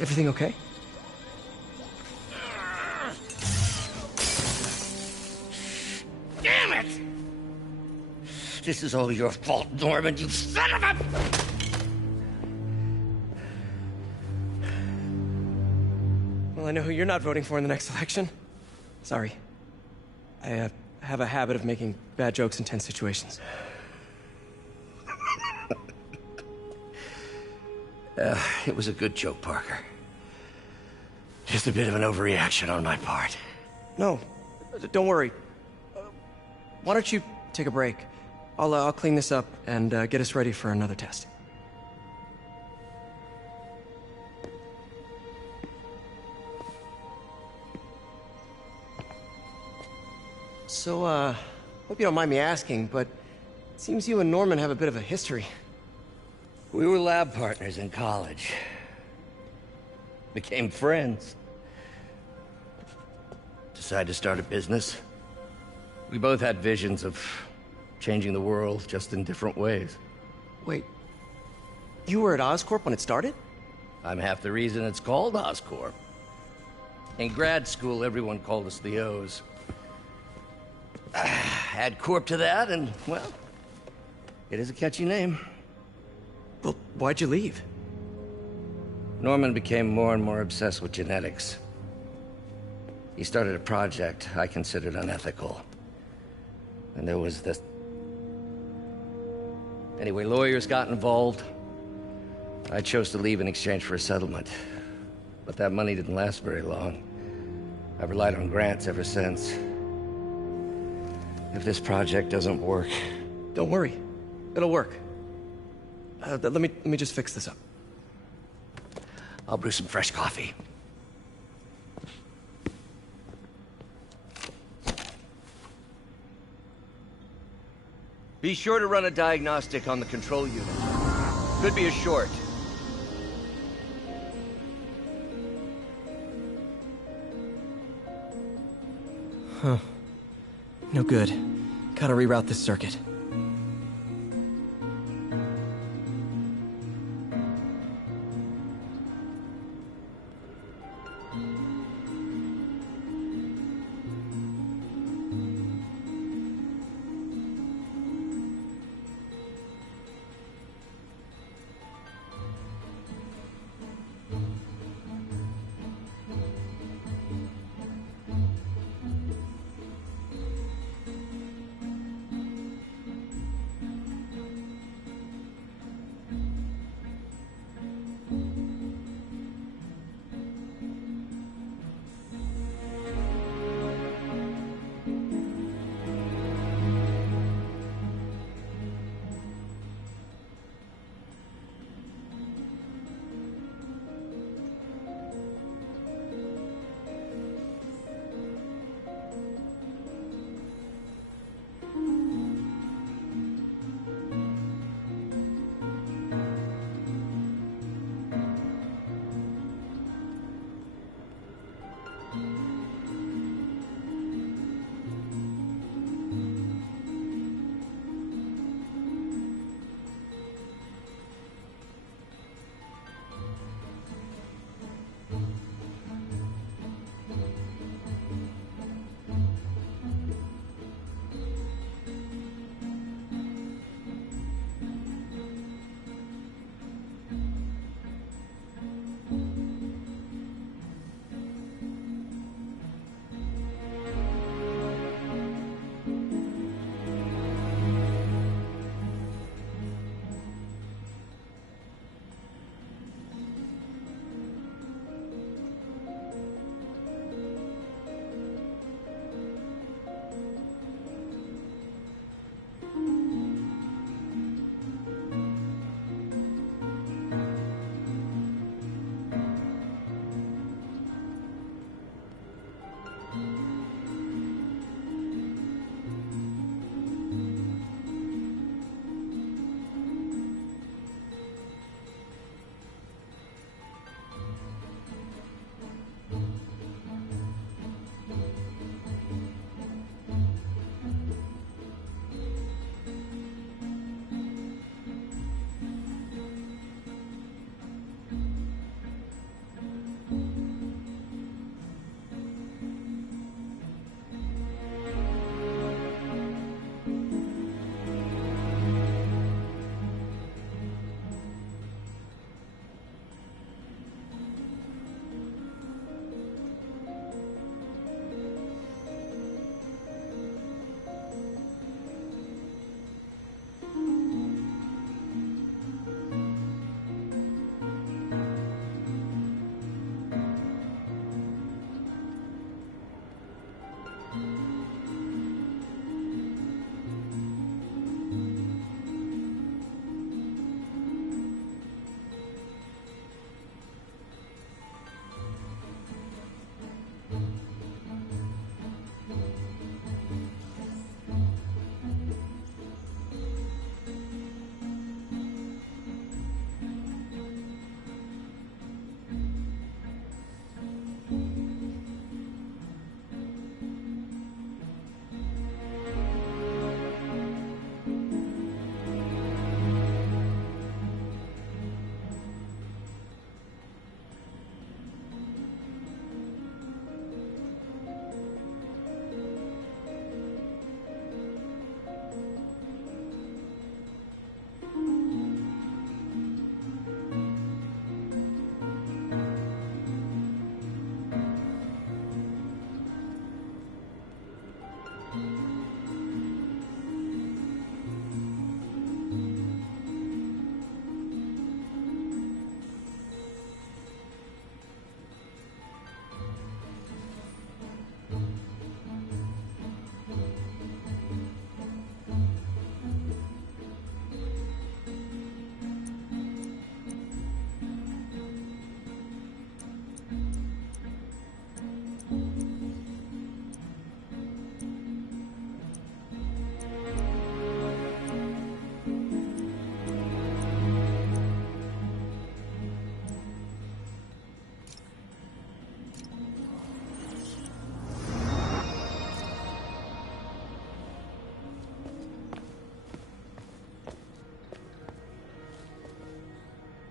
Everything okay? Damn it! This is all your fault, Norman, you son of a... Well, I know who you're not voting for in the next election. Sorry. I have a habit of making bad jokes in tense situations. It was a good joke, Parker. Just a bit of an overreaction on my part. No, don't worry. Why don't you take a break? I'll clean this up and get us ready for another test. So, hope you don't mind me asking, but it seems you and Norman have a bit of a history. We were lab partners in college. Became friends. Decided to start a business. We both had visions of changing the world, just in different ways. Wait, you were at Oscorp when it started? I'm half the reason it's called Oscorp. In grad school, everyone called us the O's. Add Corp to that, and, well, it is a catchy name. Well, why'd you leave? Norman became more and more obsessed with genetics. He started a project I considered unethical. And there was this... Anyway, lawyers got involved. I chose to leave in exchange for a settlement. But that money didn't last very long. I've relied on grants ever since. If this project doesn't work... Don't worry. It'll work. Let me just fix this up. I'll brew some fresh coffee. Be sure to run a diagnostic on the control unit. Could be a short. Huh. No good. Gotta reroute this circuit.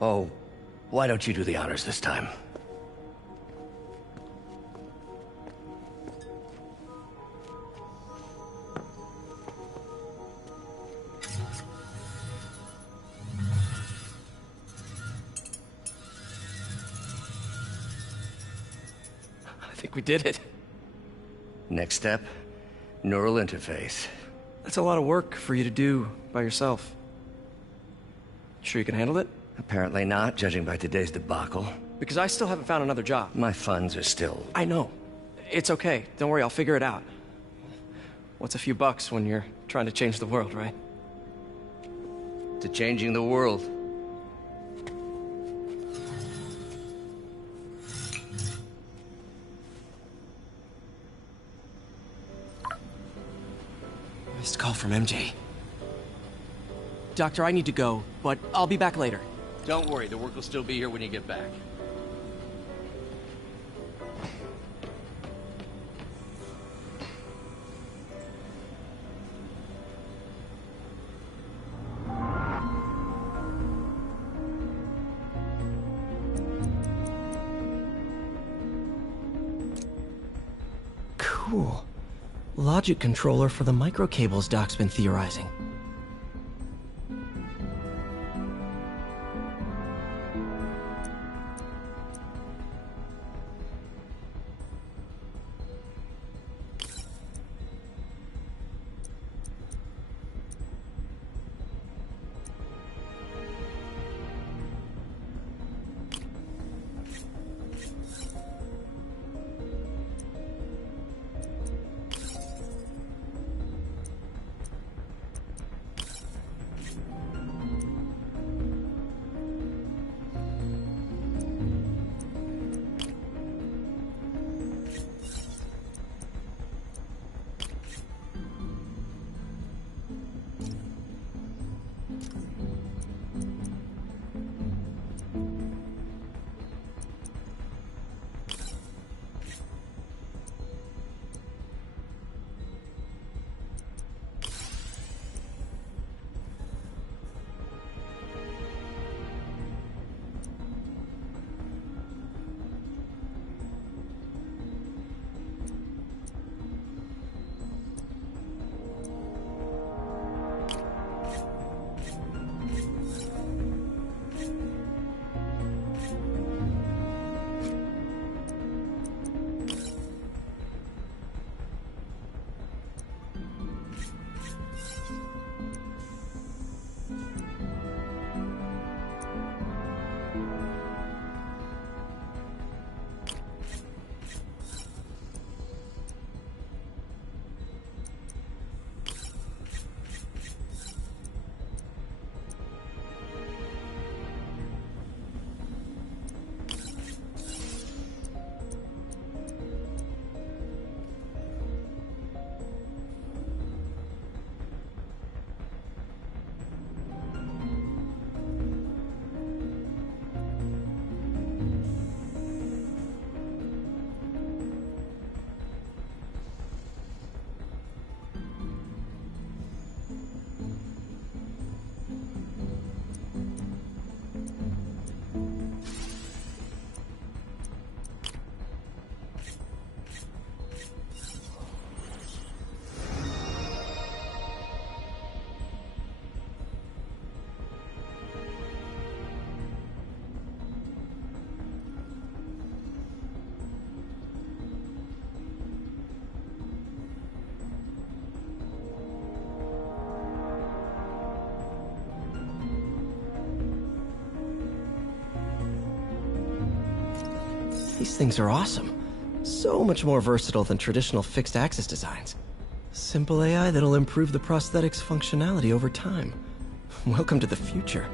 Oh, why don't you do the honors this time? I think we did it. Next step, neural interface. That's a lot of work for you to do by yourself. Sure you can handle it? Apparently not, judging by today's debacle. Because I still haven't found another job. My funds are still... I know. It's okay. Don't worry, I'll figure it out. What's a few bucks when you're trying to change the world, right? To changing the world. Missed call from MJ. Doctor, I need to go, but I'll be back later. Don't worry, the work will still be here when you get back. Cool. Logic controller for the microcables Doc's been theorizing. These things are awesome. So much more versatile than traditional fixed-axis designs. Simple AI that'll improve the prosthetics' functionality over time. Welcome to the future.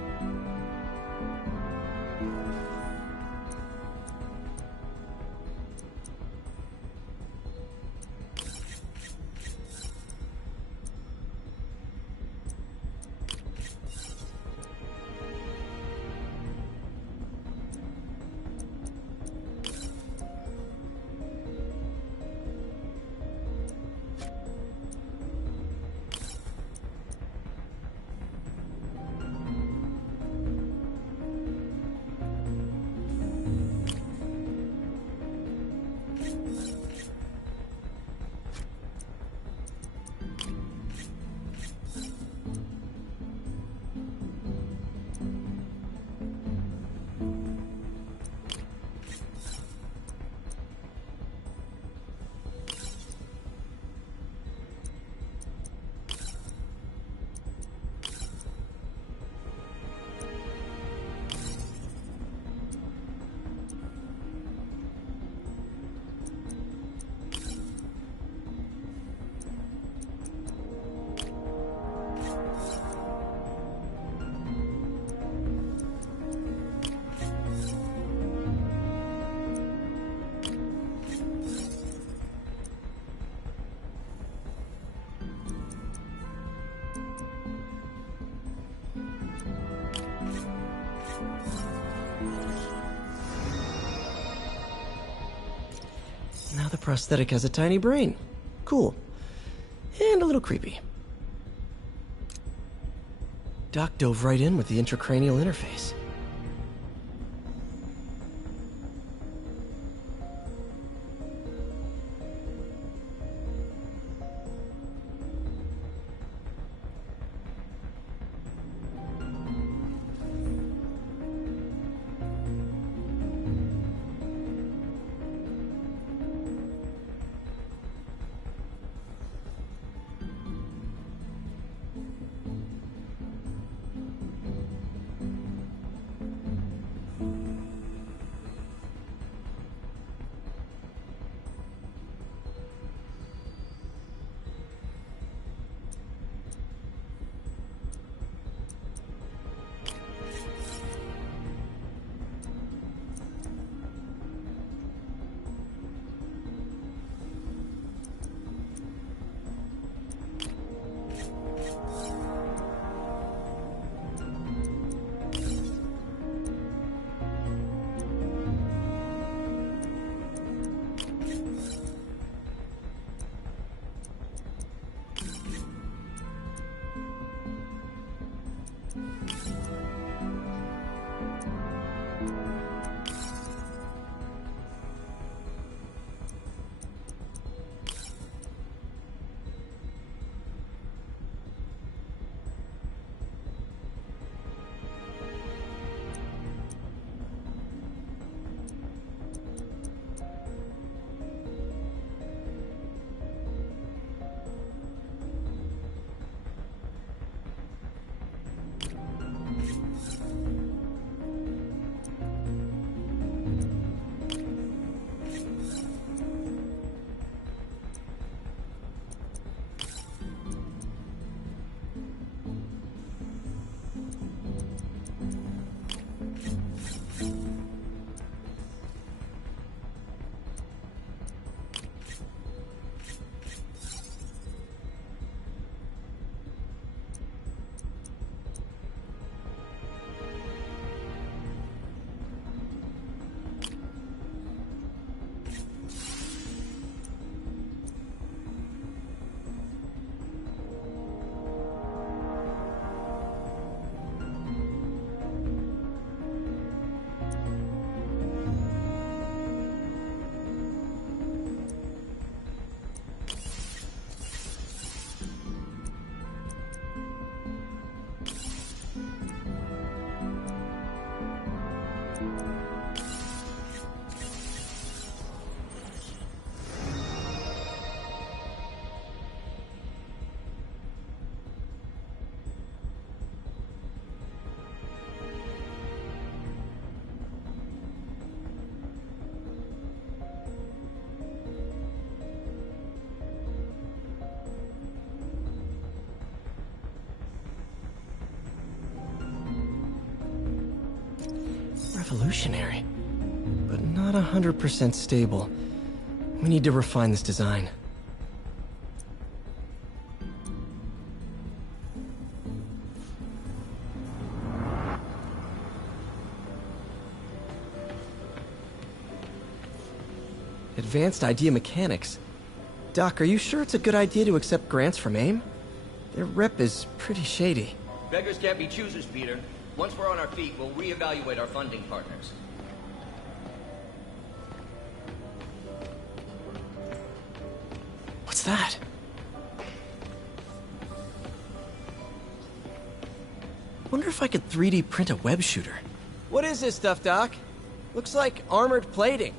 Now the prosthetic has a tiny brain. Cool. And a little creepy. Doc dove right in with the intracranial interface. Revolutionary, but not 100% stable. We need to refine this design. Advanced Idea Mechanics. Doc, are you sure it's a good idea to accept grants from AIM? Their rep is pretty shady. Beggars can't be choosers, Peter. Once we're on our feet, we'll reevaluate our funding partners. What's that? Wonder if I could 3D print a web shooter. What is this stuff, Doc? Looks like armored plating.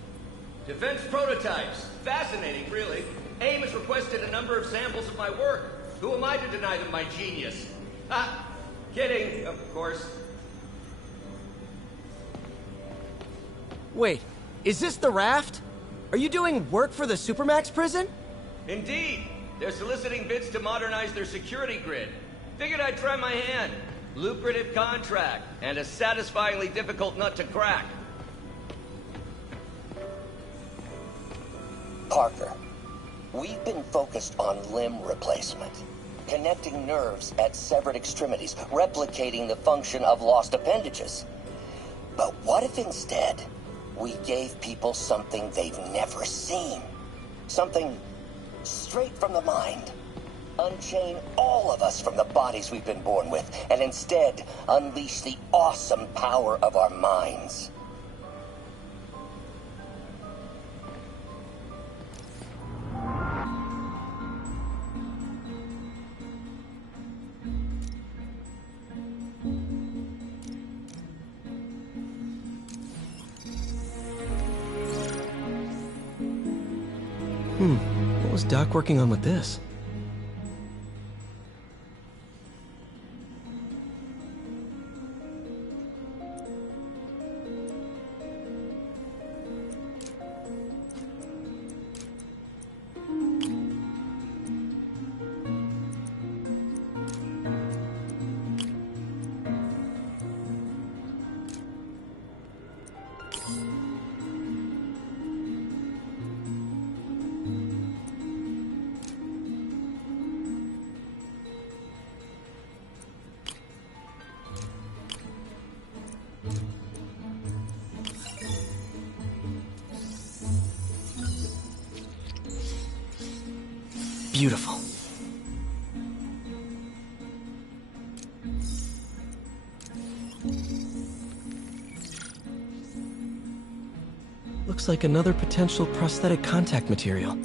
Defense prototypes. Fascinating, really. AIM has requested a number of samples of my work. Who am I to deny them my genius? Ah, kidding, of course. Wait, is this the raft? Are you doing work for the Supermax prison? Indeed. They're soliciting bids to modernize their security grid. Figured I'd try my hand. Lucrative contract, and a satisfyingly difficult nut to crack. Parker, we've been focused on limb replacement, connecting nerves at severed extremities, replicating the function of lost appendages. But what if instead we gave people something they've never seen? Something straight from the mind. Unchain all of us from the bodies we've been born with, and instead unleash the awesome power of our minds. What was Doc working on with this? Beautiful. Looks like another potential prosthetic contact material.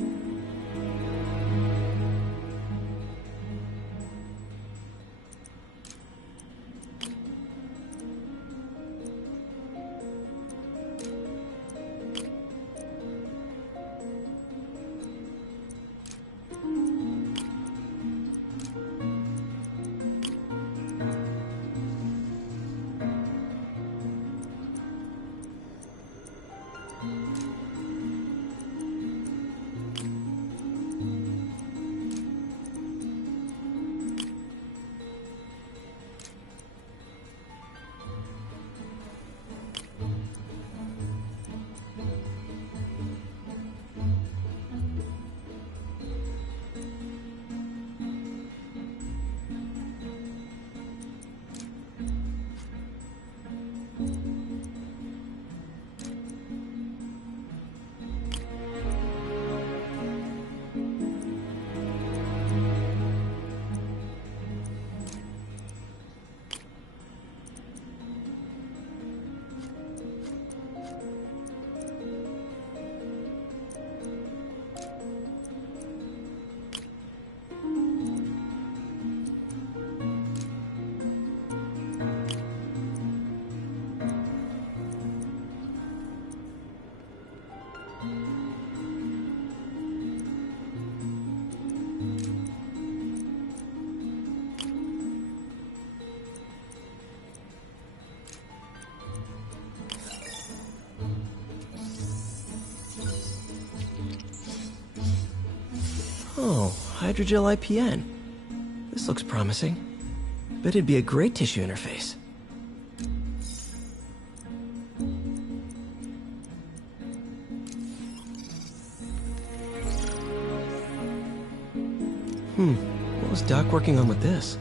Oh, hydrogel IPN. This looks promising. Bet it'd be a great tissue interface. What was Doc working on with this?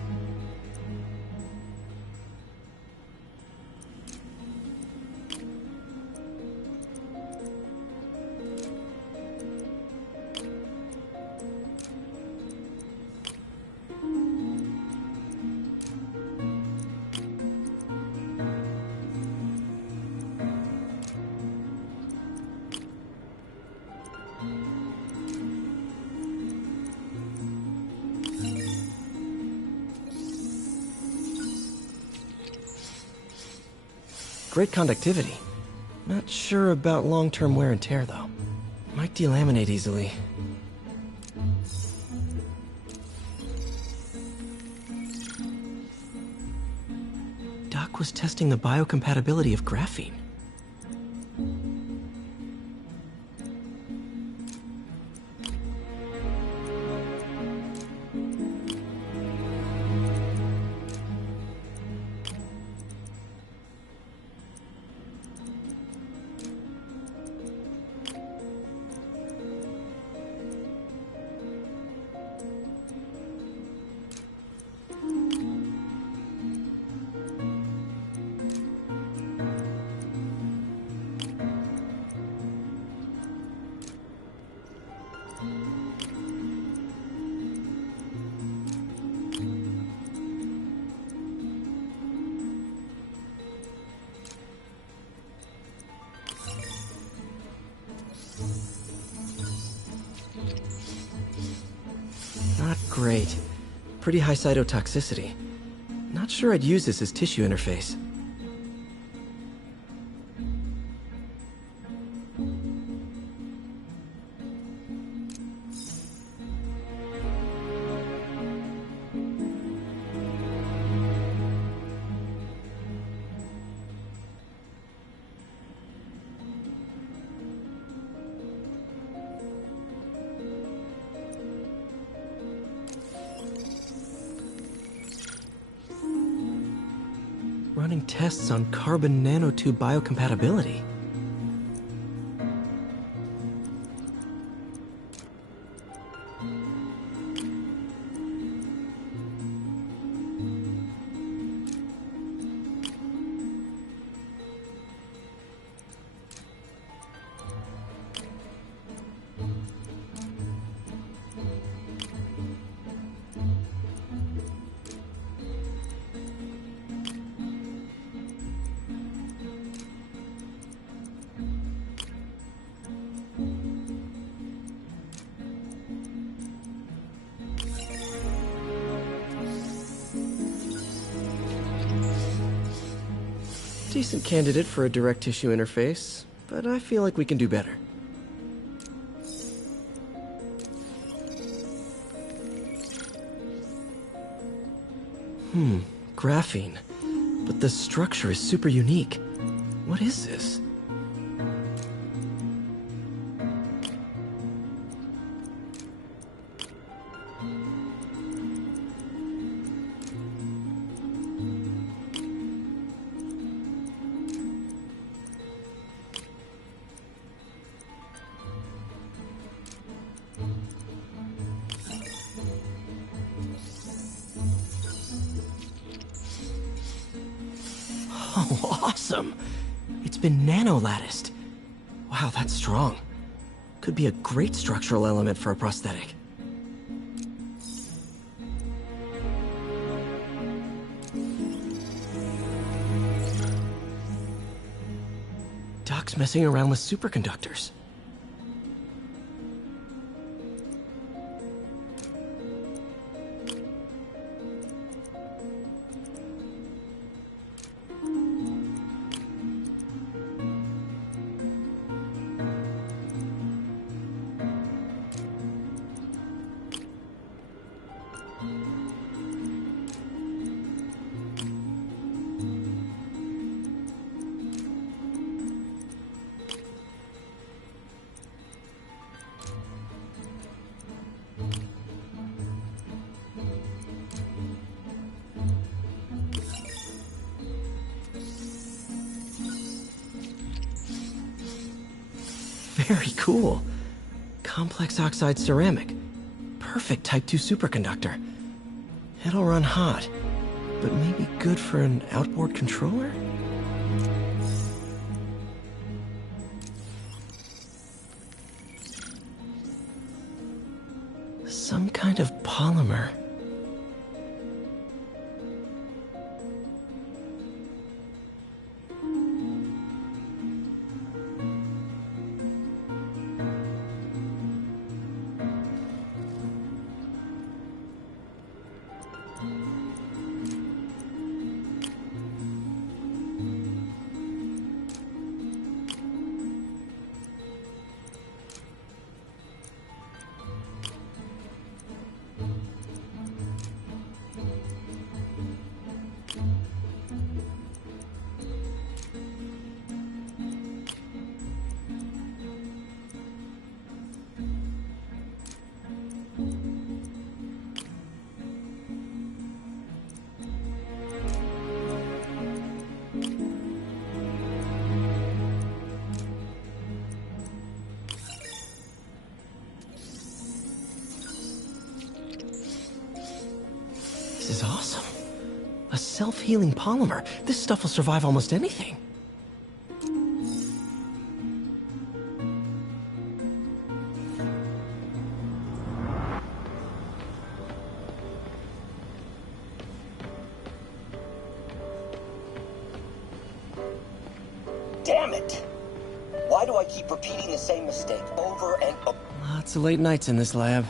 Great conductivity. Not sure about long-term wear and tear, though. Might delaminate easily. Doc was testing the biocompatibility of graphene. pretty high cytotoxicity. Not sure I'd use this as tissue interface. Running tests on carbon nanotube biocompatibility. Decent candidate for a direct tissue interface, but I feel like we can do better. Graphene. But the structure is super unique. What is this? Oh, awesome! It's been nano-latticed. Wow, that's strong. Could be a great structural element for a prosthetic. Doc's messing around with superconductors. Very cool. Complex oxide ceramic. Perfect Type 2 superconductor. It'll run hot, but maybe good for an outboard controller? Some kind of polymer. This is awesome. A self-healing polymer. This stuff will survive almost anything. Damn it! Why do I keep repeating the same mistake over and over? Lots of late nights in this lab.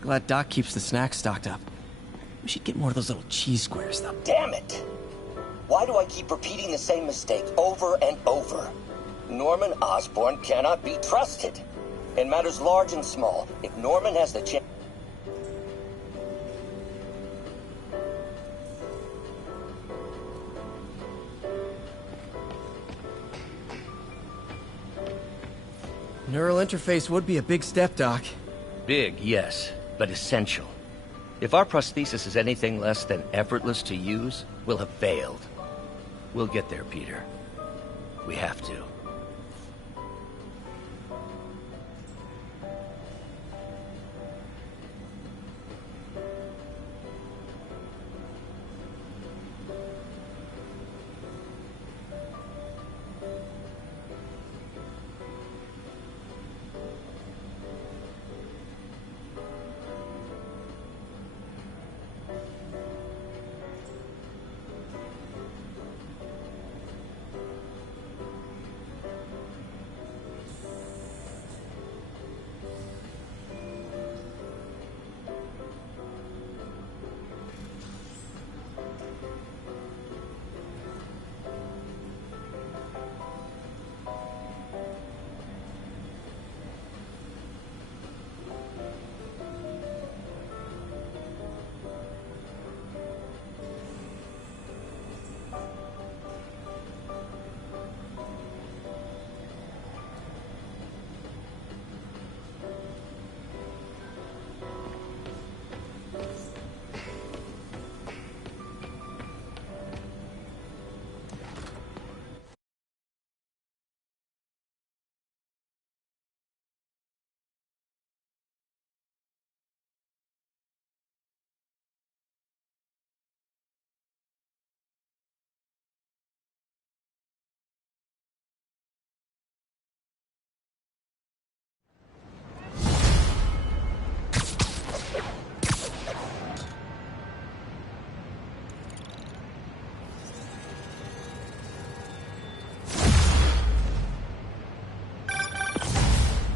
Glad Doc keeps the snacks stocked up. We should get more of those little cheese squares, though. Damn it! Why do I keep repeating the same mistake over and over? Norman Osborn cannot be trusted. In matters large and small, if Norman has the chance... Neural interface would be a big step, Doc. Big, yes, but essential. If our prosthesis is anything less than effortless to use, we'll have failed. We'll get there, Peter. We have to.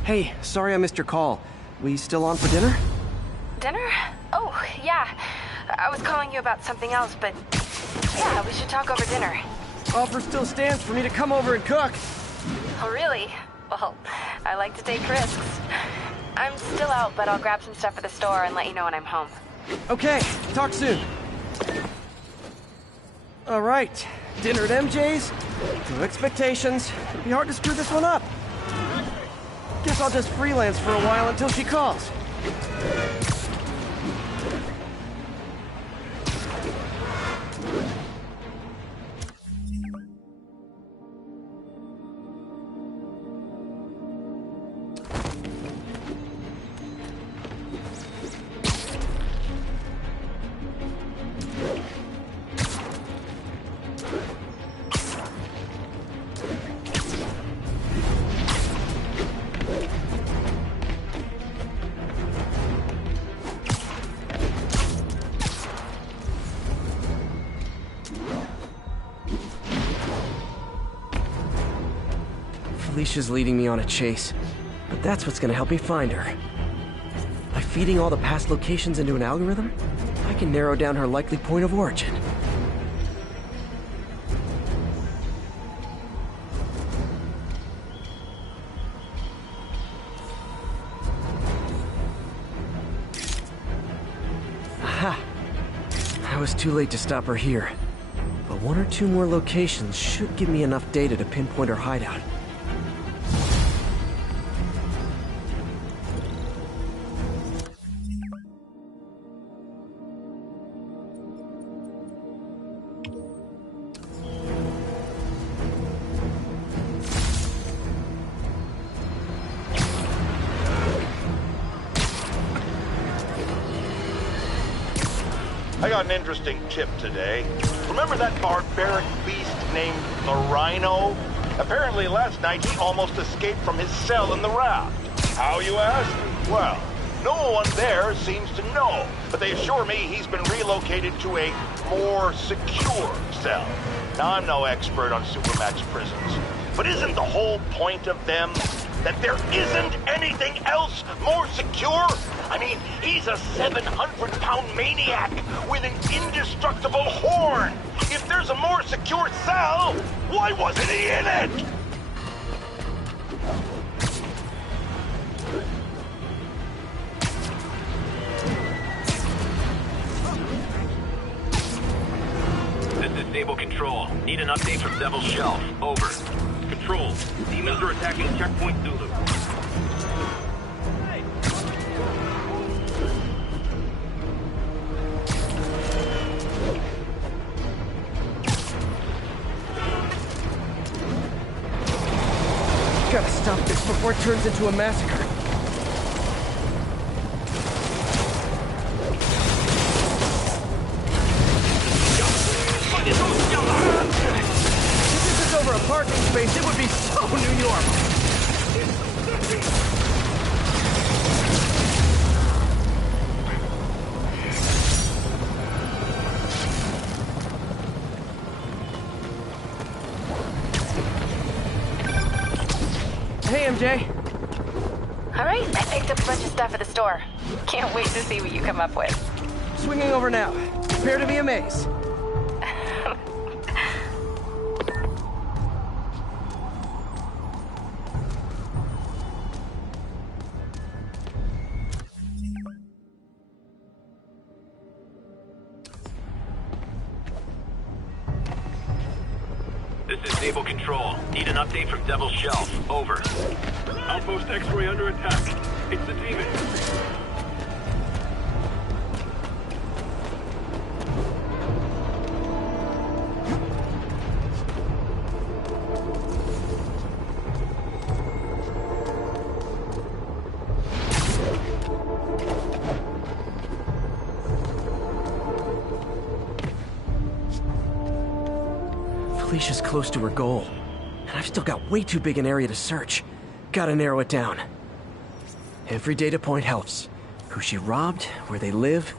Hey, sorry I missed your call. We still on for dinner? Dinner? Oh, yeah. I was calling you about something else, but yeah, we should talk over dinner. Offer still stands for me to come over and cook. Oh, really? Well, I like to take risks. I'm still out, but I'll grab some stuff at the store and let you know when I'm home. Okay, talk soon. All right, dinner at MJ's. No expectations. It'll be hard to screw this one up. Guess I'll just freelance for a while until she calls. Felicia's leading me on a chase, but that's what's gonna help me find her. By feeding all the past locations into an algorithm, I can narrow down her likely point of origin. Aha! I was too late to stop her here, but one or two more locations should give me enough data to pinpoint her hideout. I got an interesting tip today. Remember that barbaric beast named the Rhino? Apparently last night he almost escaped from his cell in the raft. How, you ask? Well, no one there seems to know, but they assure me he's been relocated to a more secure cell. Now, I'm no expert on Supermax prisons, but isn't the whole point of them that there isn't anything else more secure? I mean, he's a 700-pound maniac with an indestructible horn. If there's a more secure cell, why wasn't he in it? This is Sable Control. Need an update from Devil's Shelf. Over. Control. Demons are attacking Checkpoint Zulu. Gotta stop this before it turns into a massacre. If this is over a parking space, it would be so New York. Hey, MJ. All right, I picked up a bunch of stuff at the store. Can't wait to see what you come up with. Swinging over now. Prepare to be amazed. This is Sable Control. Need an update from Devil's Shelf. Over. Outpost X-Ray under attack. It's the demon. Felicia's close to her goal, and I've still got way too big an area to search. Gotta narrow it down. Every data point helps. Who she robbed, where they live.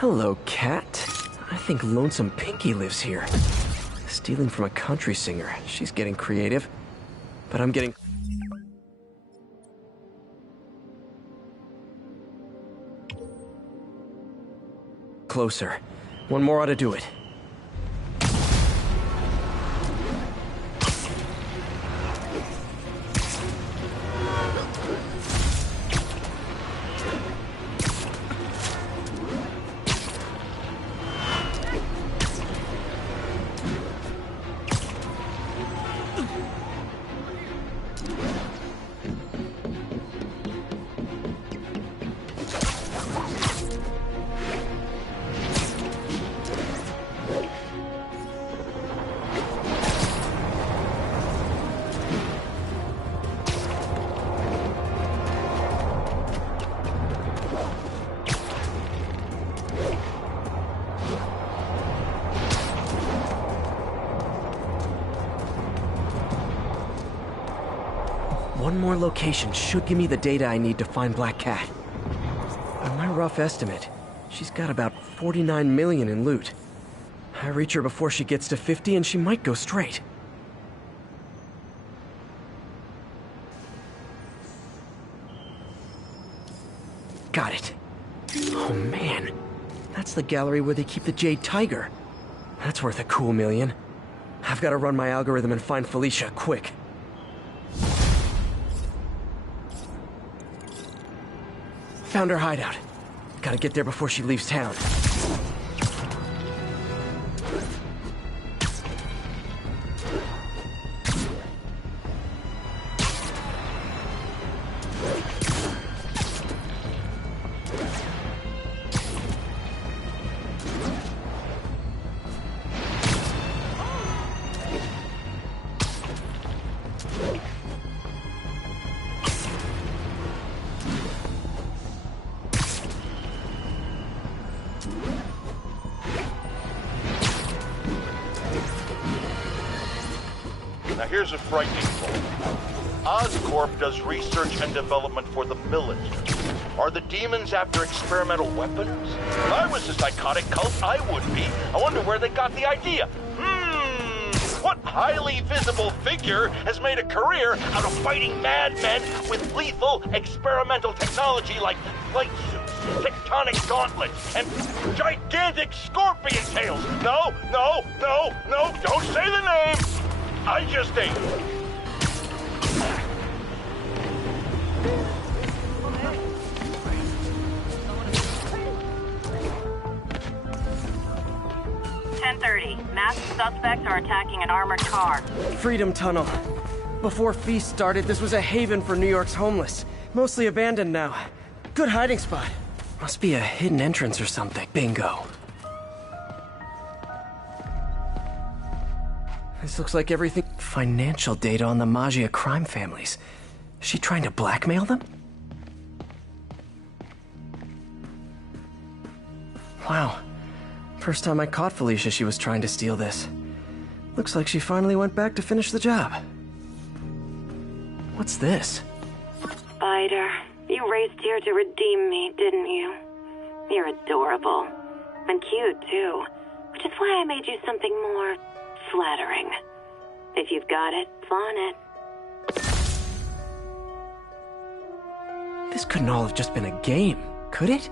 Hello, cat. I think Lonesome Pinky lives here. Stealing from a country singer. She's getting creative. But I'm getting... closer. One more ought to do it. One more location should give me the data I need to find Black Cat. On my rough estimate, she's got about 49 million in loot. I reach her before she gets to 50 and she might go straight. got it. Oh man, that's the gallery where they keep the Jade Tiger. That's worth a cool million. I've got to run my algorithm and find Felicia, quick. Found her hideout. Gotta get there before she leaves town. Now here's a frightening thought. Oscorp does research and development for the military. Are the demons after experimental weapons? If I was a psychotic cult, I would be. I wonder where they got the idea. What highly visible figure has made a career out of fighting madmen with lethal experimental technology like flight suits, tectonic gauntlets, and gigantic scorpion tails? No, don't say the name! I just ate. Masked suspects are attacking an armored car. Freedom Tunnel. Before Feast started, this was a haven for New York's homeless. Mostly abandoned now. Good hiding spot. Must be a hidden entrance or something. Bingo. This looks like everything. Financial data on the Maggia crime families. Is she trying to blackmail them? Wow. First time I caught Felicia, she was trying to steal this. Looks like she finally went back to finish the job. What's this? Spider, you raced here to redeem me, didn't you? You're adorable. And cute, too. Which is why I made you something more flattering. If you've got it, flaunt it. This couldn't all have just been a game, could it?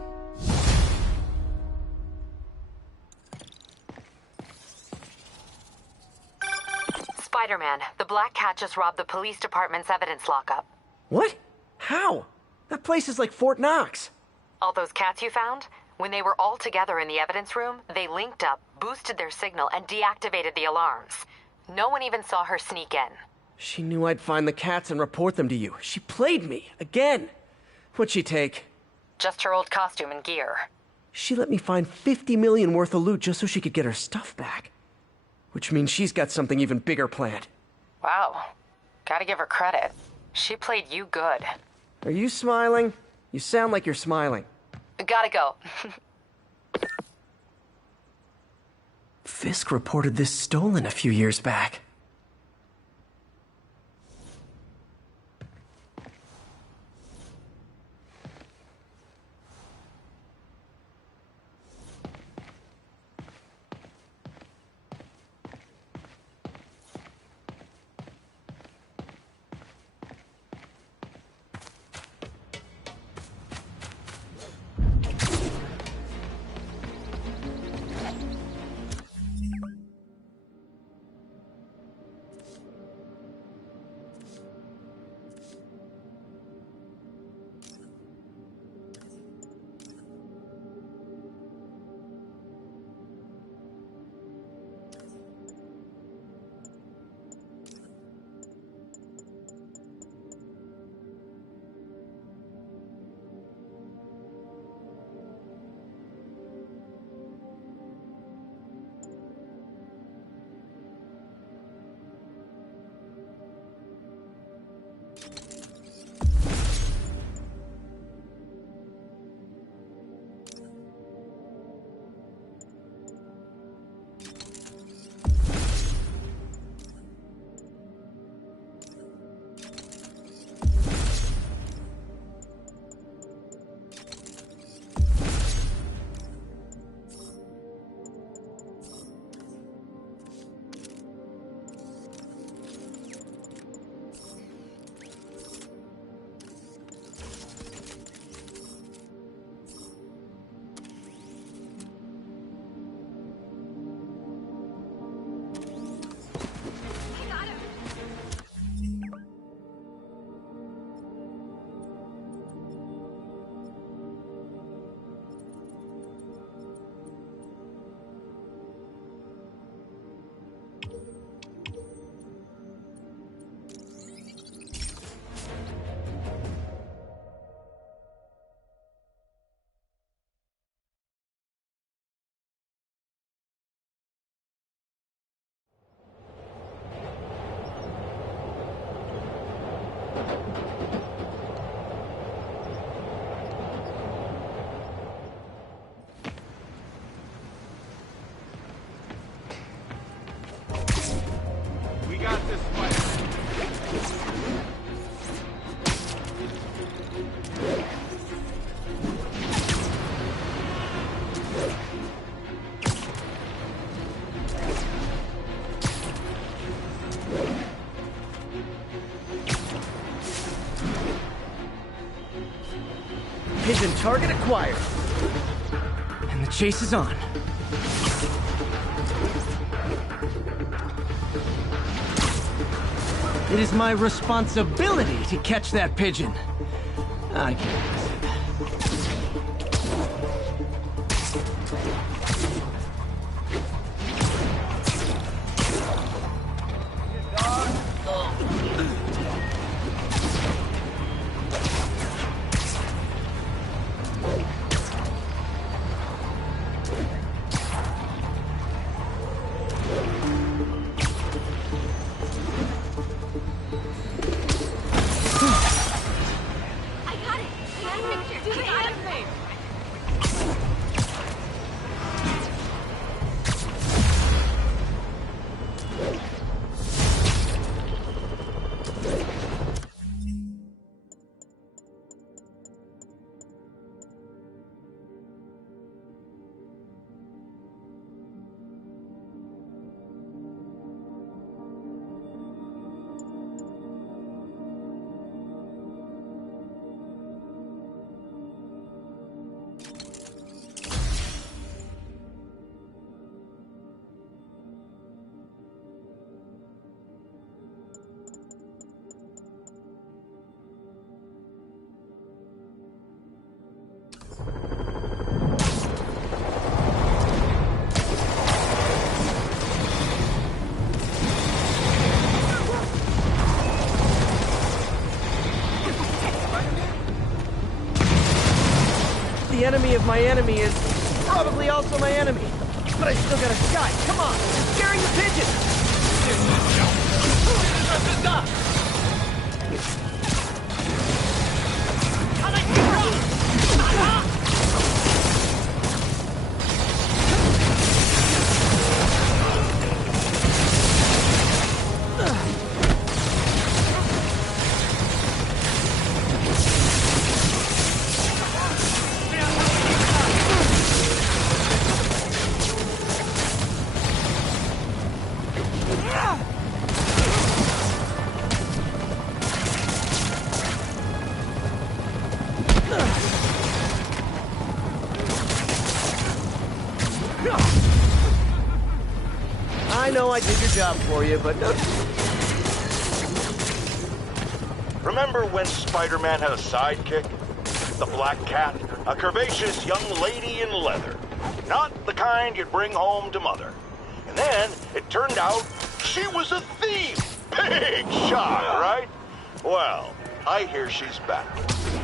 Spider-Man, the Black Cat just robbed the police department's evidence lockup. What? How? That place is like Fort Knox. All those cats you found? When they were all together in the evidence room, they linked up, boosted their signal, and deactivated the alarms. No one even saw her sneak in. She knew I'd find the cats and report them to you. She played me, again. What'd she take? Just her old costume and gear. She let me find 50 million worth of loot just so she could get her stuff back. Which means she's got something even bigger planned. Wow. Gotta give her credit. She played you good. Are you smiling? You sound like you're smiling. Gotta go. Fisk reported this stolen a few years back. Mission target acquired. And the chase is on. It is my responsibility to catch that pigeon. I can't say that. The enemy of my enemy is probably also my enemy. But I still got a shot. Come on, you're scaring the pigeon! I know I did your job for you, but no. Remember when Spider-Man had a sidekick? The Black Cat, a curvaceous young lady in leather. Not the kind you'd bring home to Mother. And then it turned out she was a thief. Big shock, right? Well, I hear she's back.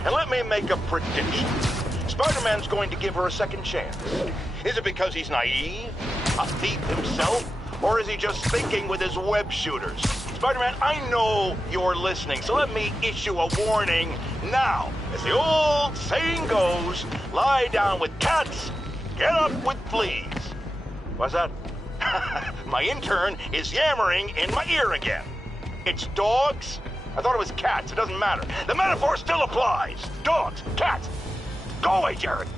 And let me make a prediction. Spider-Man's going to give her a second chance. Is it because he's naive, a thief himself, or is he just thinking with his web shooters? Spider-Man, I know you're listening, so let me issue a warning now. As the old saying goes, lie down with cats, get up with fleas. What's that? My intern is yammering in my ear again. It's dogs? I thought it was cats. It doesn't matter. The metaphor still applies. Dogs, cats. Go away, Jared.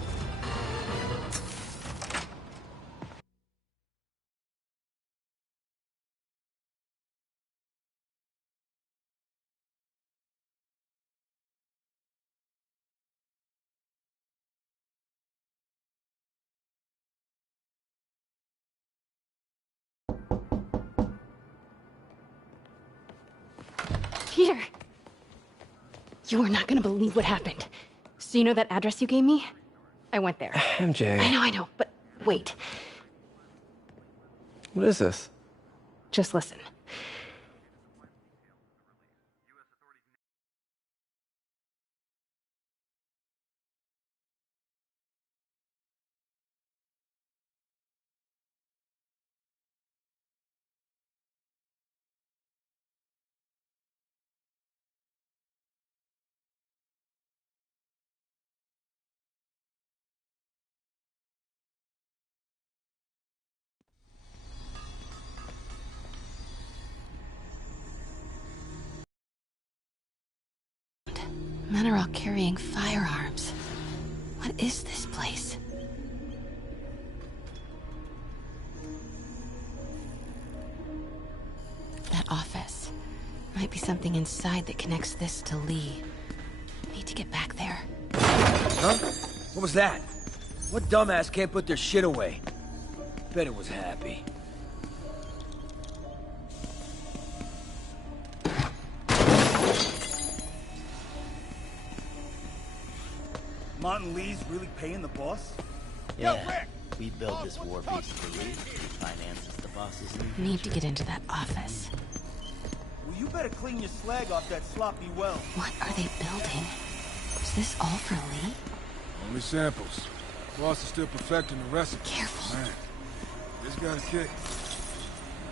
Peter! You are not gonna believe what happened. So you know that address you gave me? I went there. MJ. I know, but wait. What is this? Just listen. Men are all carrying firearms. What is this place? That office. Might be something inside that connects this to Lee. Need to get back there. Huh? What was that? What dumbass can't put their shit away? Bet it was Happy. Martin Lee's really paying the boss? Yeah, we built this war beast for Lee. He finances the boss's new Need to get into that office. Well, you better clean your slag off that sloppy well. What are they building? Is this all for Lee? Only samples. Boss is still perfecting the recipe. Careful. Man, this got a kick.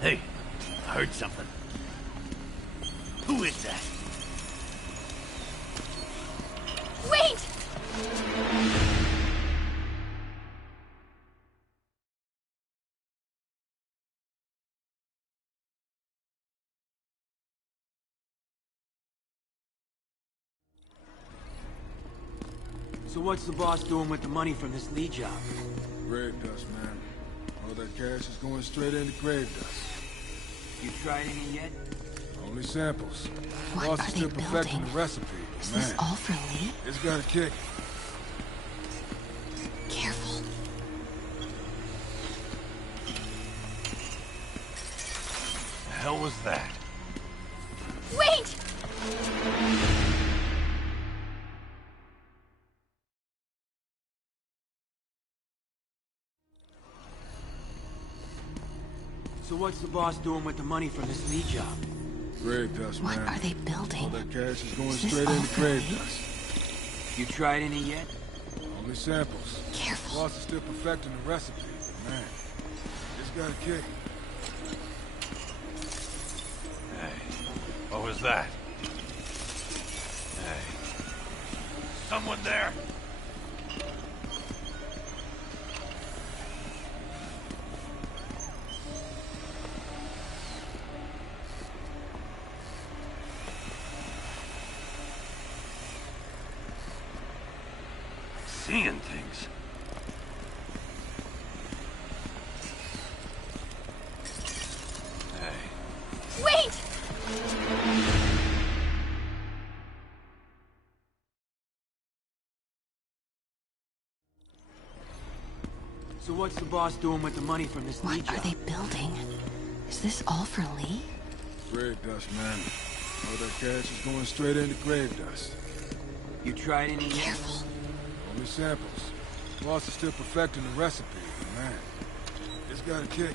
Hey, I heard something. Who is that? Wait! So what's the boss doing with the money from this Lee job? Grave dust, man. All that cash is going straight into grave dust. You tried any yet? Only samples. What Boss are is they still perfecting building? the recipe. Is Man, this all for Lee? it's got a kick. Careful. The hell was that? Wait! So what's the boss doing with the money from this Lee job? Grave dust, What man. are they building? All that cash is going Is this straight all into for grave Lee? dust. You tried any yet? Only samples. Careful. Boss is still perfecting the recipe. Man, it's got a kick. Hey, what was that? Hey, someone there? Seeing things. Hey. Wait! So what's the boss doing with the money from this Lee What job? are they building? Is this all for Lee? Grave dust, man. All that cash is going straight into grave dust. You tried any yet? Careful. Only samples. Boss is still perfecting the recipe. Man, it's got a kick.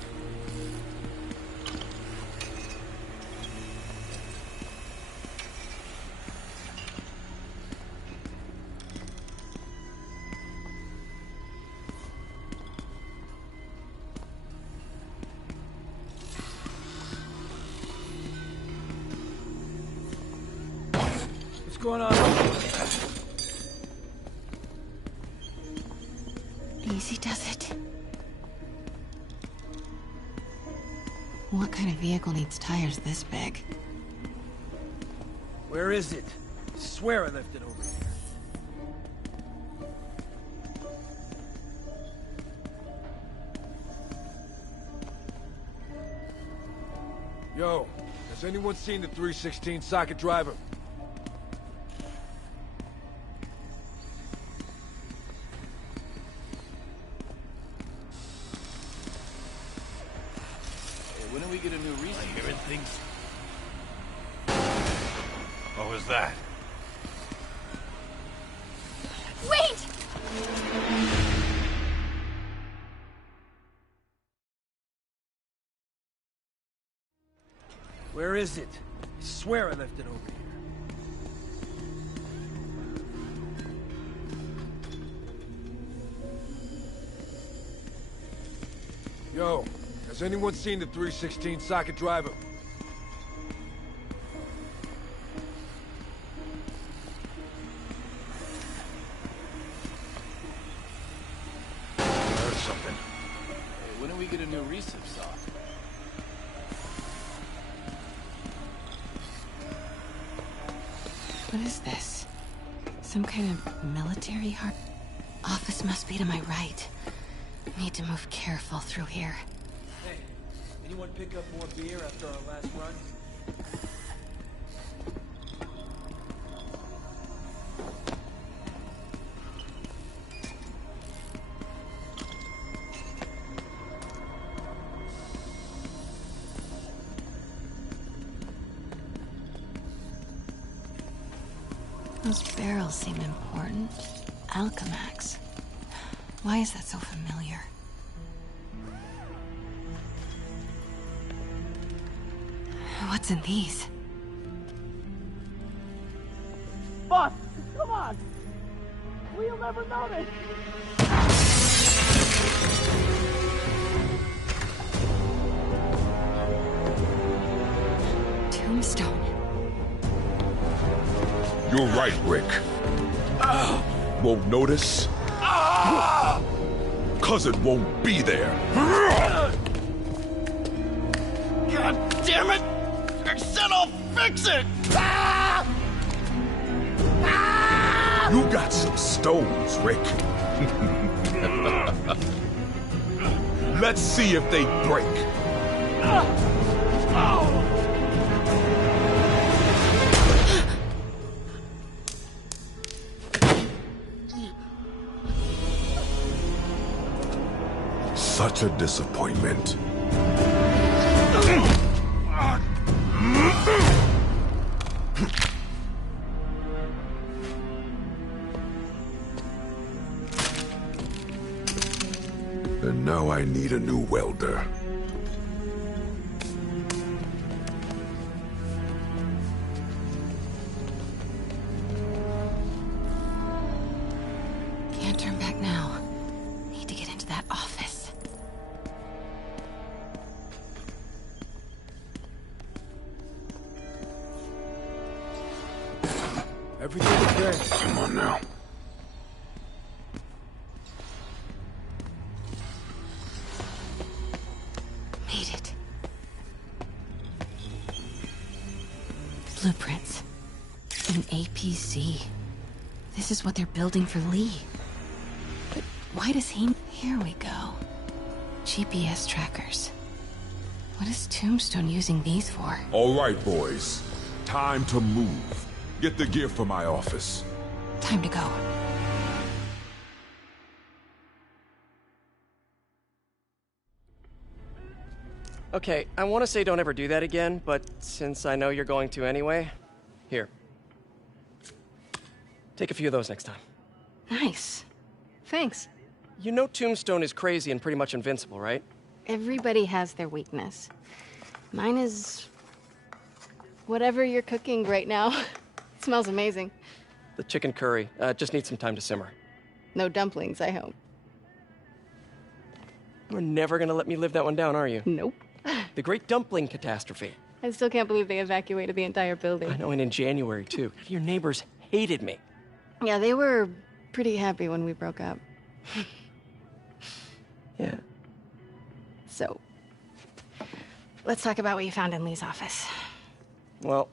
What's going on? Easy does it. What kind of vehicle needs tires this big? Where is it? I swear I left it over here. Yo, has anyone seen the 316 socket driver? When do we get a new reason? I'm hearing things. What was that? Wait! Where is it? I swear I left it over here. Yo, has anyone seen the 316 socket driver? I heard something. Hey, when do we get a new recip saw? What is this? Some kind of military heart? Office must be to my right. Need to move careful through here. Hey, anyone pick up more beer after our last run? Those barrels seem important. Alchemax. Why is that so familiar? What's in these? Boss, come on! We'll never notice! Tombstone. You're right, Rick. Won't notice? Cause it won't be there. God damn it! I said I'll fix it! You got some stones, Rick. Let's see if they break. Such a disappointment. And now I need a new welder. Can't turn back now. Need to get into that office. Everything okay? Come on now. Made it. Blueprints. An APC. This is what they're building for Lee. But why does he... Here we go. GPS trackers. What is Tombstone using these for? All right, boys. Time to move. Get the gear for my office. Time to go. Okay, I want to say don't ever do that again, but since I know you're going to anyway, here. Take a few of those next time. Nice. Thanks. You know Tombstone is crazy and pretty much invincible, right? Everybody has their weakness. Mine is... whatever you're cooking right now. It smells amazing. The chicken curry. Just needs some time to simmer. No dumplings, I hope. You're never gonna let me live that one down, are you? Nope. The Great Dumpling Catastrophe. I still can't believe they evacuated the entire building. I know, and in January, too. Your neighbors hated me. Yeah, they were pretty happy when we broke up. Yeah. So, let's talk about what you found in Lee's office. Well,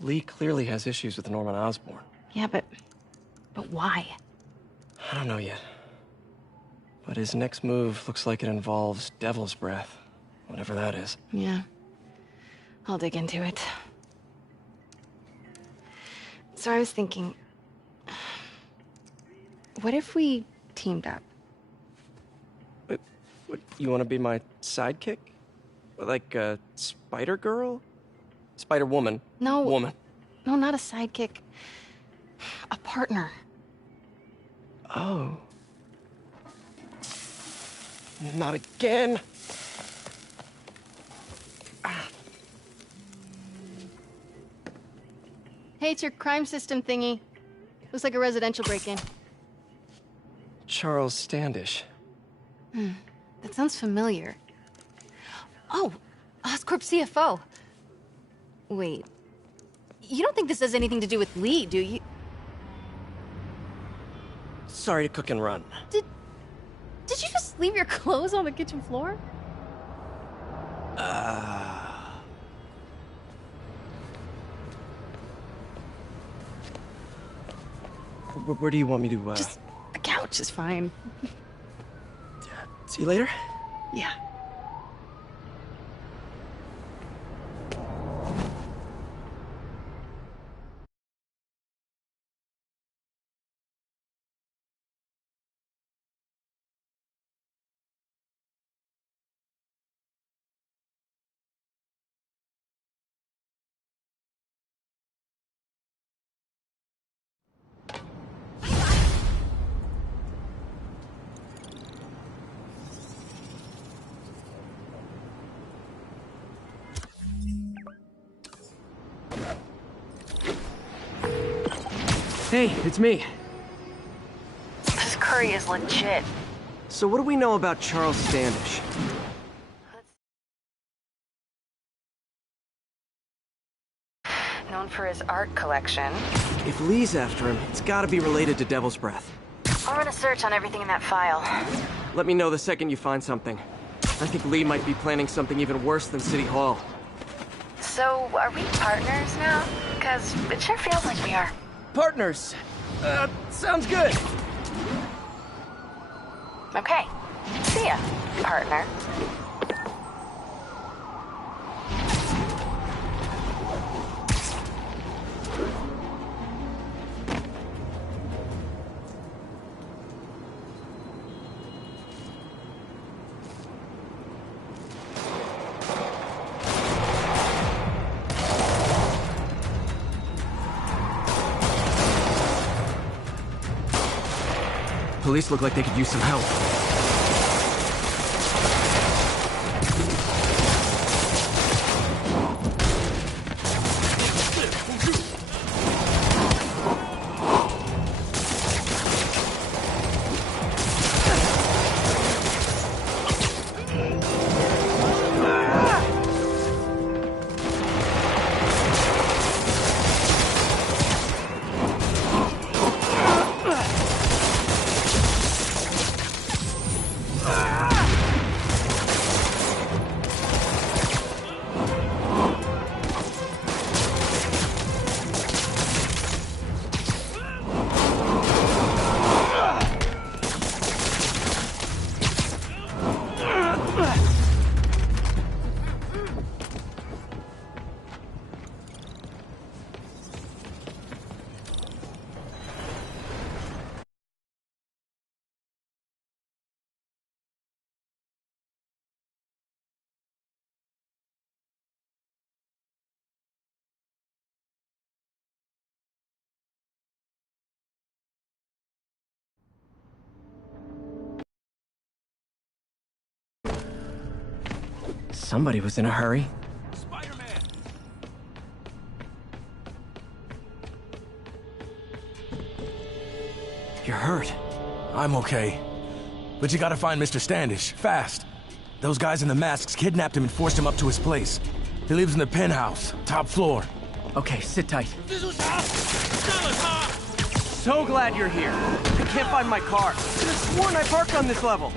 Lee clearly has issues with Norman Osborn. Yeah, but why? I don't know yet. But his next move looks like it involves Devil's Breath. Whatever that is. Yeah. I'll dig into it. So I was thinking... what if we teamed up? What, you want to be my sidekick? Like a Spider Girl? Spider Woman? No. Woman. No, not a sidekick. A partner. Oh. Not again. Hey, it's your crime system thingy. Looks like a residential break-in. Charles Standish. That sounds familiar. Oh, Oscorp CFO. Wait. You don't think this has anything to do with Lee, do you? Sorry to cook and run. Did you just leave your clothes on the kitchen floor? Where do you want me to, Just a couch is fine. See you later? Yeah. Hey, it's me. This curry is legit. So what do we know about Charles Standish? Known for his art collection. If Lee's after him, it's gotta be related to Devil's Breath. I'll run a search on everything in that file. Let me know the second you find something. I think Lee might be planning something even worse than City Hall. So, are we partners now? Because it sure feels like we are. Partners! Sounds good! Okay. See ya, partner. Police look like they could use some help. Somebody was in a hurry. Spider-Man! You're hurt. I'm okay. But you gotta find Mr. Standish, fast. Those guys in the masks kidnapped him and forced him up to his place. He lives in the penthouse, top floor. Okay, sit tight. So glad you're here. I can't find my car. I could have sworn I parked on this level.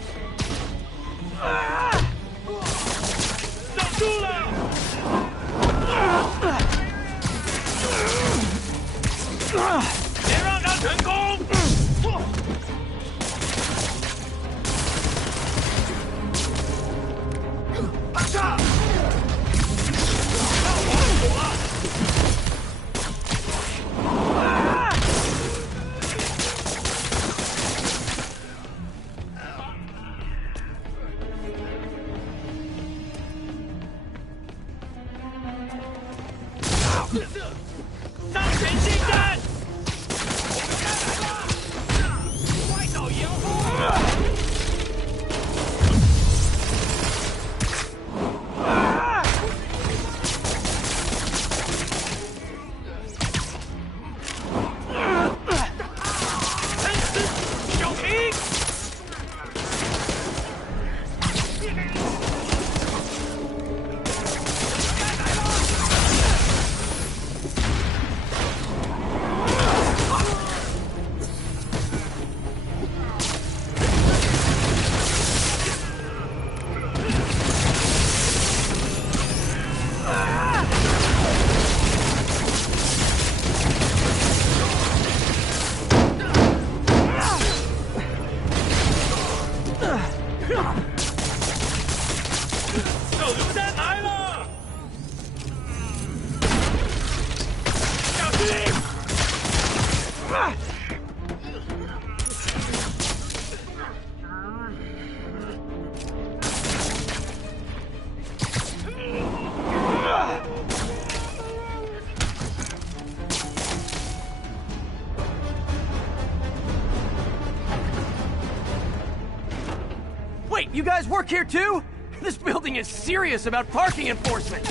Wait, you guys work here too? This building is serious about parking enforcement.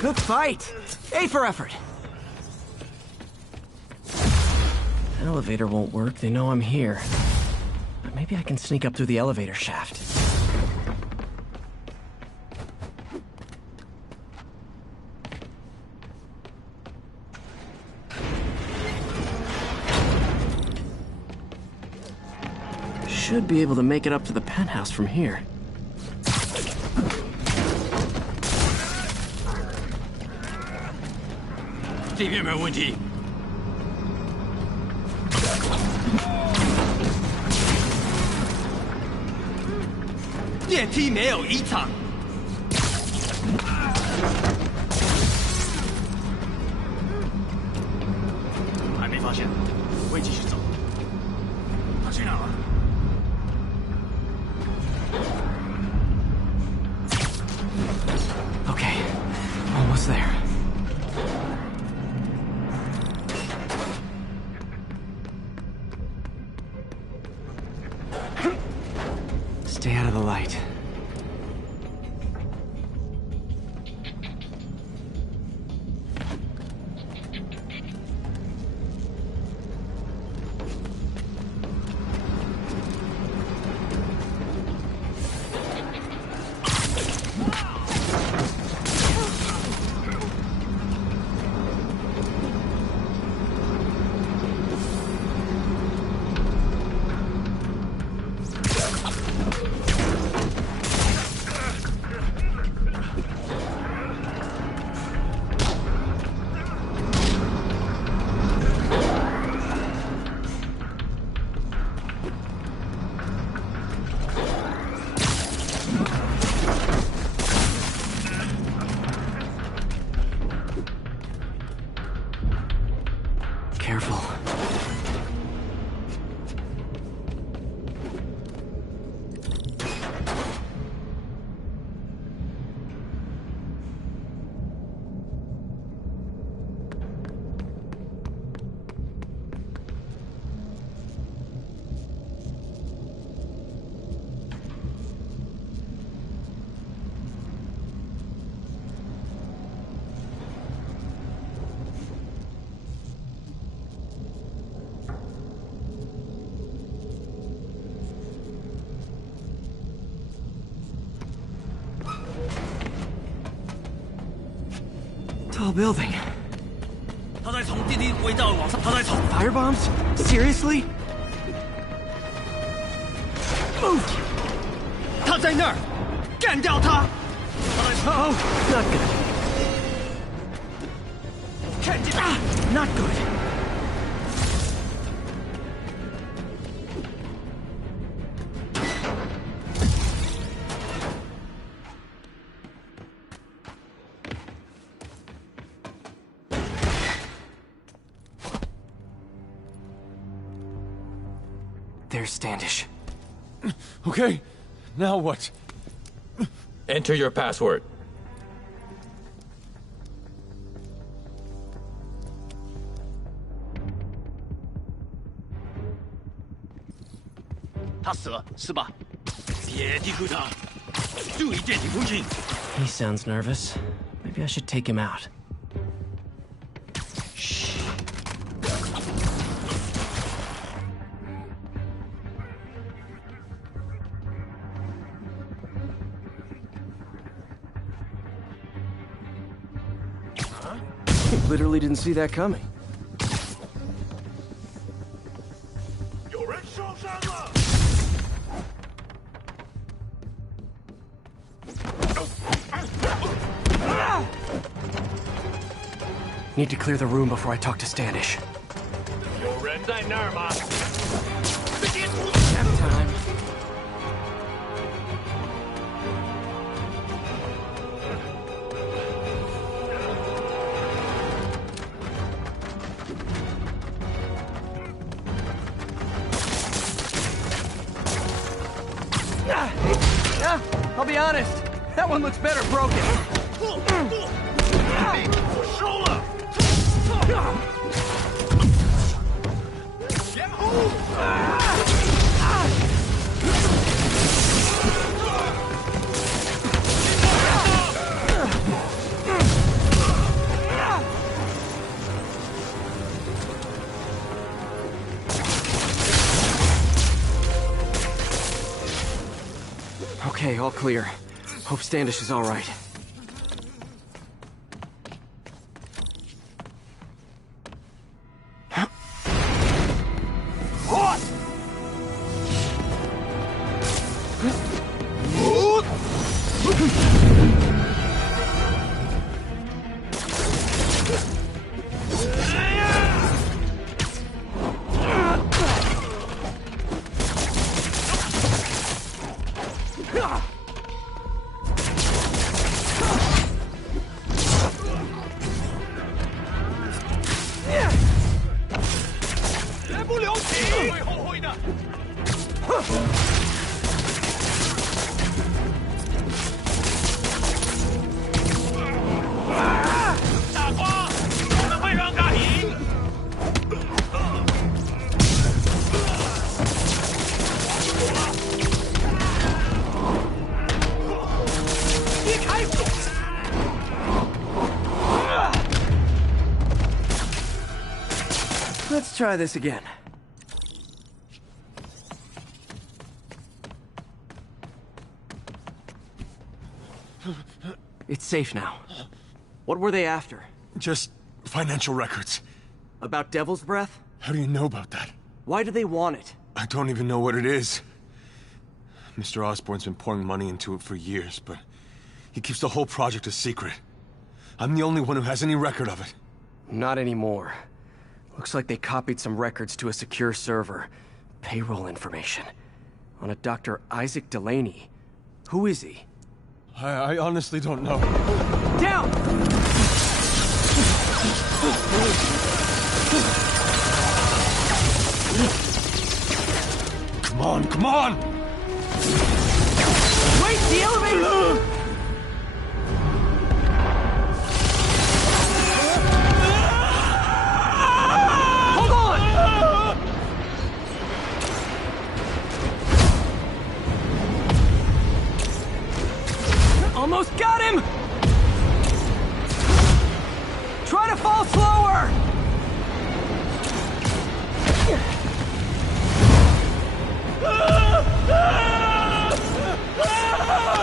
Good fight! A for effort! Elevator won't work, they know I'm here. But maybe I can sneak up through the elevator shaft. Should be able to make it up to the penthouse from here. 这边没有问题。电梯没有异常。还没发现，会继续走。他去哪了？ Okay, almost there. Stay out of the light. Careful. Tall building. 他在从电梯轨道往上，他在从 Firebombs? Seriously? Move! 他在那儿，干掉他！Oh, not good. 看见 Not good. There's Standish. Okay, now what? Enter your password. He sounds nervous. Maybe I should take him out. Literally didn't see that coming. Need to clear the room before I talk to Standish. 有人在那儿吗？ Have time. I'll be honest. That one looks better broken. all clear. Hope Standish is all right. Let's try this again. It's safe now. What were they after? Just financial records. About Devil's Breath? How do you know about that? Why do they want it? I don't even know what it is. Mr. Osborn's been pouring money into it for years, but he keeps the whole project a secret. I'm the only one who has any record of it. Not anymore. Looks like they copied some records to a secure server. Payroll information. On a Dr. Isaac Delaney. Who is he? I honestly don't know. Down! Come on, come on! Wait, the elevator! Hold on! Almost got him! Try to fall slower!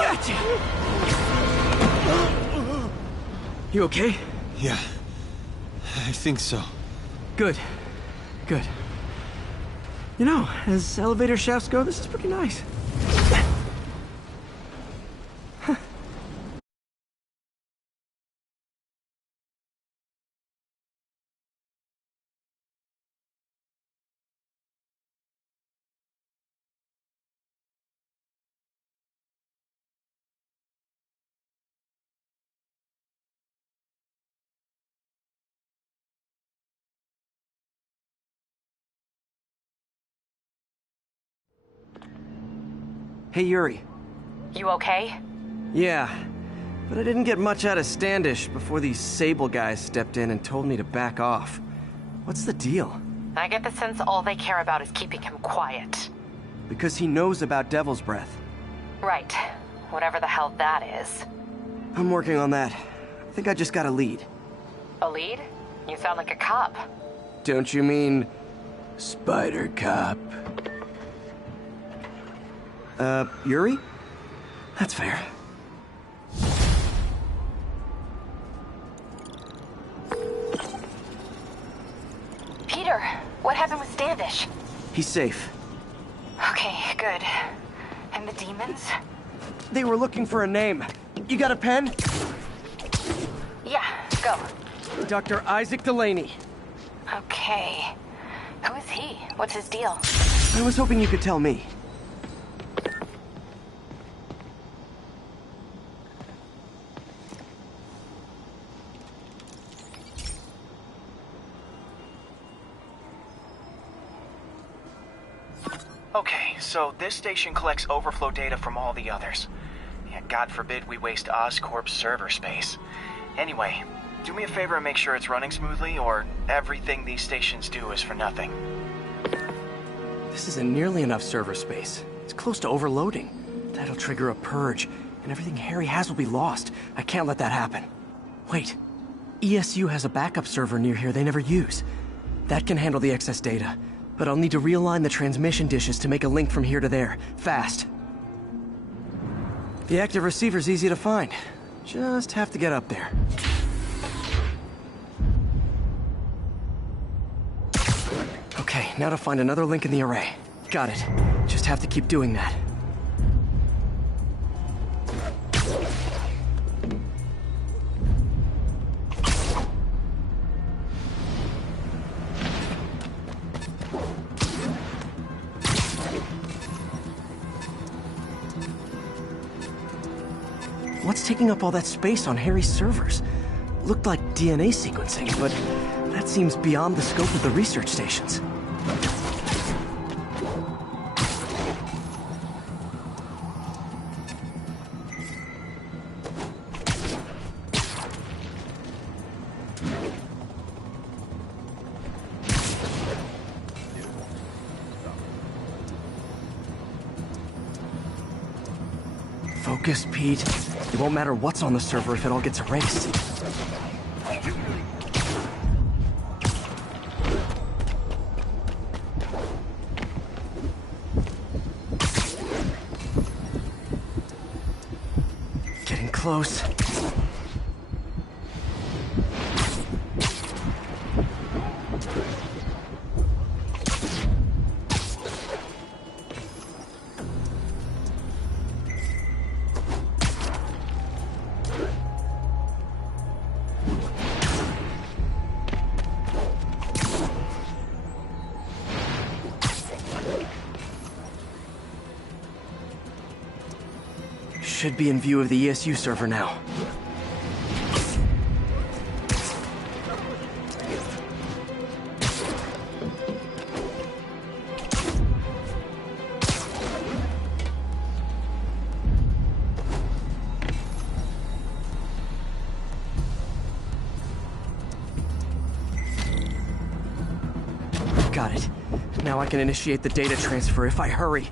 Gotcha! You okay? Yeah, I think so. Good. Good. You know, as elevator shafts go, this is pretty nice. Hey, Yuri. You okay? Yeah, but I didn't get much out of Standish before these Sable guys stepped in and told me to back off. What's the deal? I get the sense all they care about is keeping him quiet. Because he knows about Devil's Breath. Right. Whatever the hell that is. I'm working on that. I think I just got a lead. A lead? You sound like a cop. Don't you mean... Spider Cop? Yuri? That's fair. Peter, what happened with Standish? He's safe. Okay, good. And the demons? They were looking for a name. You got a pen? Yeah, go. Dr. Isaac Delaney. Okay. Who is he? What's his deal? I was hoping you could tell me. Okay, so this station collects overflow data from all the others. Yeah, God forbid we waste Oscorp's server space. Anyway, do me a favor and make sure it's running smoothly, or everything these stations do is for nothing. This isn't nearly enough server space. It's close to overloading. That'll trigger a purge, and everything Harry has will be lost. I can't let that happen. Wait. ESU has a backup server near here they never use. That can handle the excess data. But I'll need to realign the transmission dishes to make a link from here to there. Fast. The active receiver's easy to find. Just have to get up there. Okay, now to find another link in the array. Got it. Just have to keep doing that. What's taking up all that space on Harry's servers? Looked like DNA sequencing, but that seems beyond the scope of the research stations. Focus, Pete. It won't matter what's on the server if it all gets erased. Getting close. Should be in view of the ESU server now. Got it. Now I can initiate the data transfer if I hurry.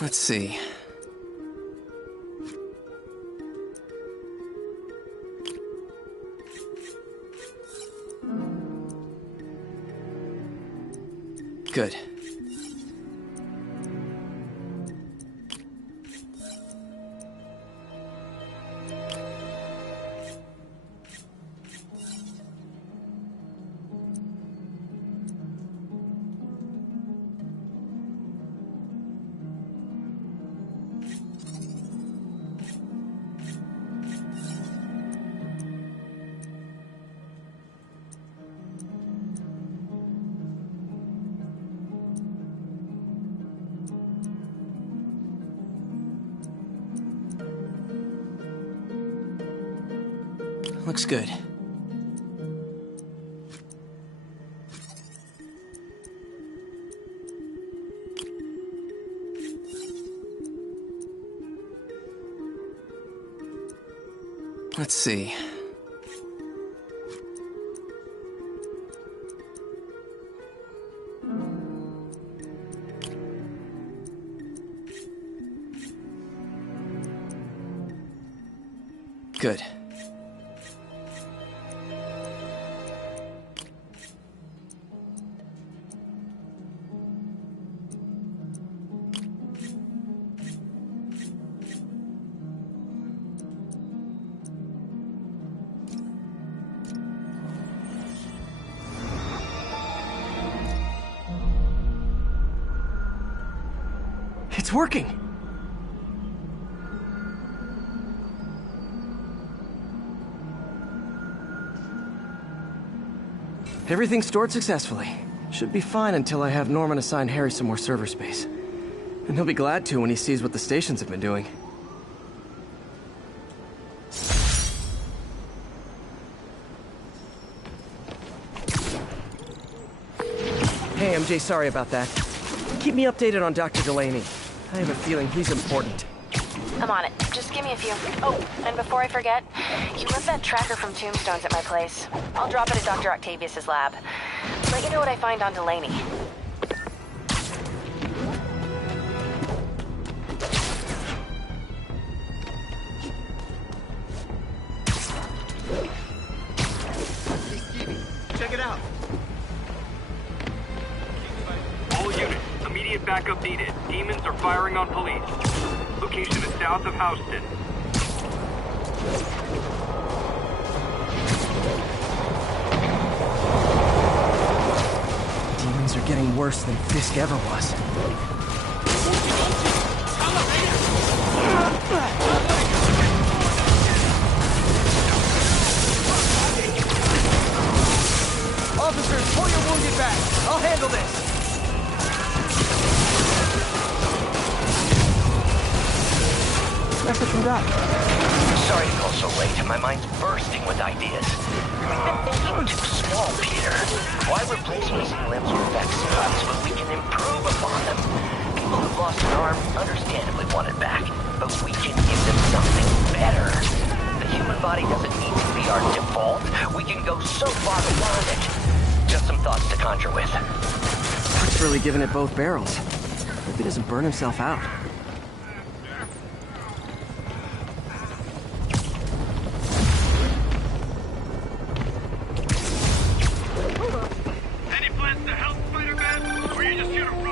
Let's see. Good. Looks good. Let's see. Good. It's working! Everything's stored successfully. Should be fine until I have Norman assign Harry some more server space. And he'll be glad to when he sees what the stations have been doing. Hey, MJ, sorry about that. Keep me updated on Dr. Delaney. I have a feeling he's important. I'm on it. Just give me a few. Oh, and before I forget, you left that tracker from Tombstones at my place. I'll drop it at Dr. Octavius's lab. Let you know what I find on Delaney. Hey, Stevie, check it out. All units, immediate backup needed. Demons are firing on police. Location is south of Houston. Demons are getting worse than Fisk ever was. Officers, pull your wounded back. I'll handle this. Message from Doc. Sorry to call so late. My mind's bursting with ideas. We've been thinking too small, Peter. Why replace missing limbs with vex spots when we can improve upon them? People who've lost an arm understandably want it back, but we can give them something better. The human body doesn't need to be our default. We can go so far beyond it. Just some thoughts to conjure with. Doc's really giving it both barrels. Hope he doesn't burn himself out.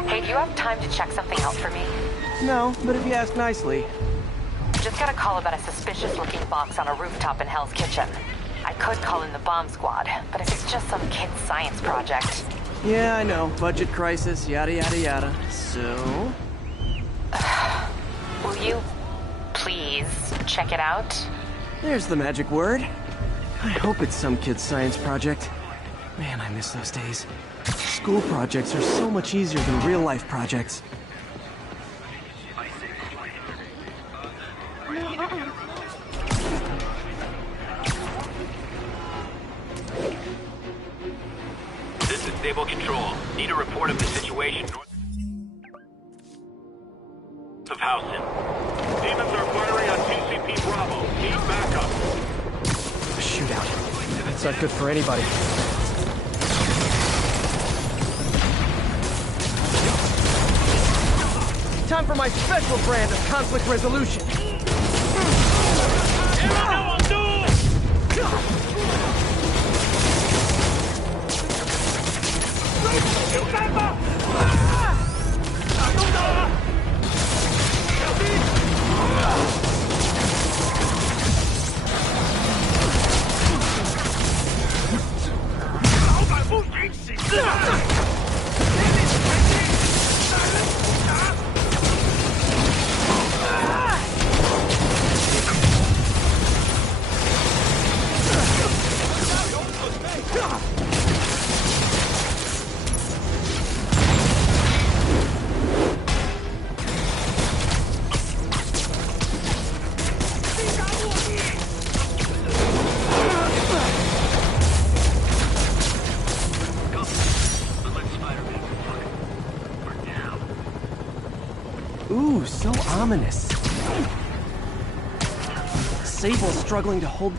Hey, do you have time to check something out for me? No, but if you ask nicely. Just got a call about a suspicious-looking box on a rooftop in Hell's Kitchen. I could call in the bomb squad, but if it's just some kid's science project... Yeah, I know. Budget crisis, yada yada yada. So... Will you please check it out? There's the magic word. I hope it's some kid's science project. Man, I miss those days. School projects are so much easier than real-life projects. This is Stable Control. Need a report of the situation north of Houston. Demons are firing on TCP Bravo. Need backup. A shootout. That's not good for anybody. Time for my special brand of conflict resolution. Ooh, so ominous. Sable's struggling to hold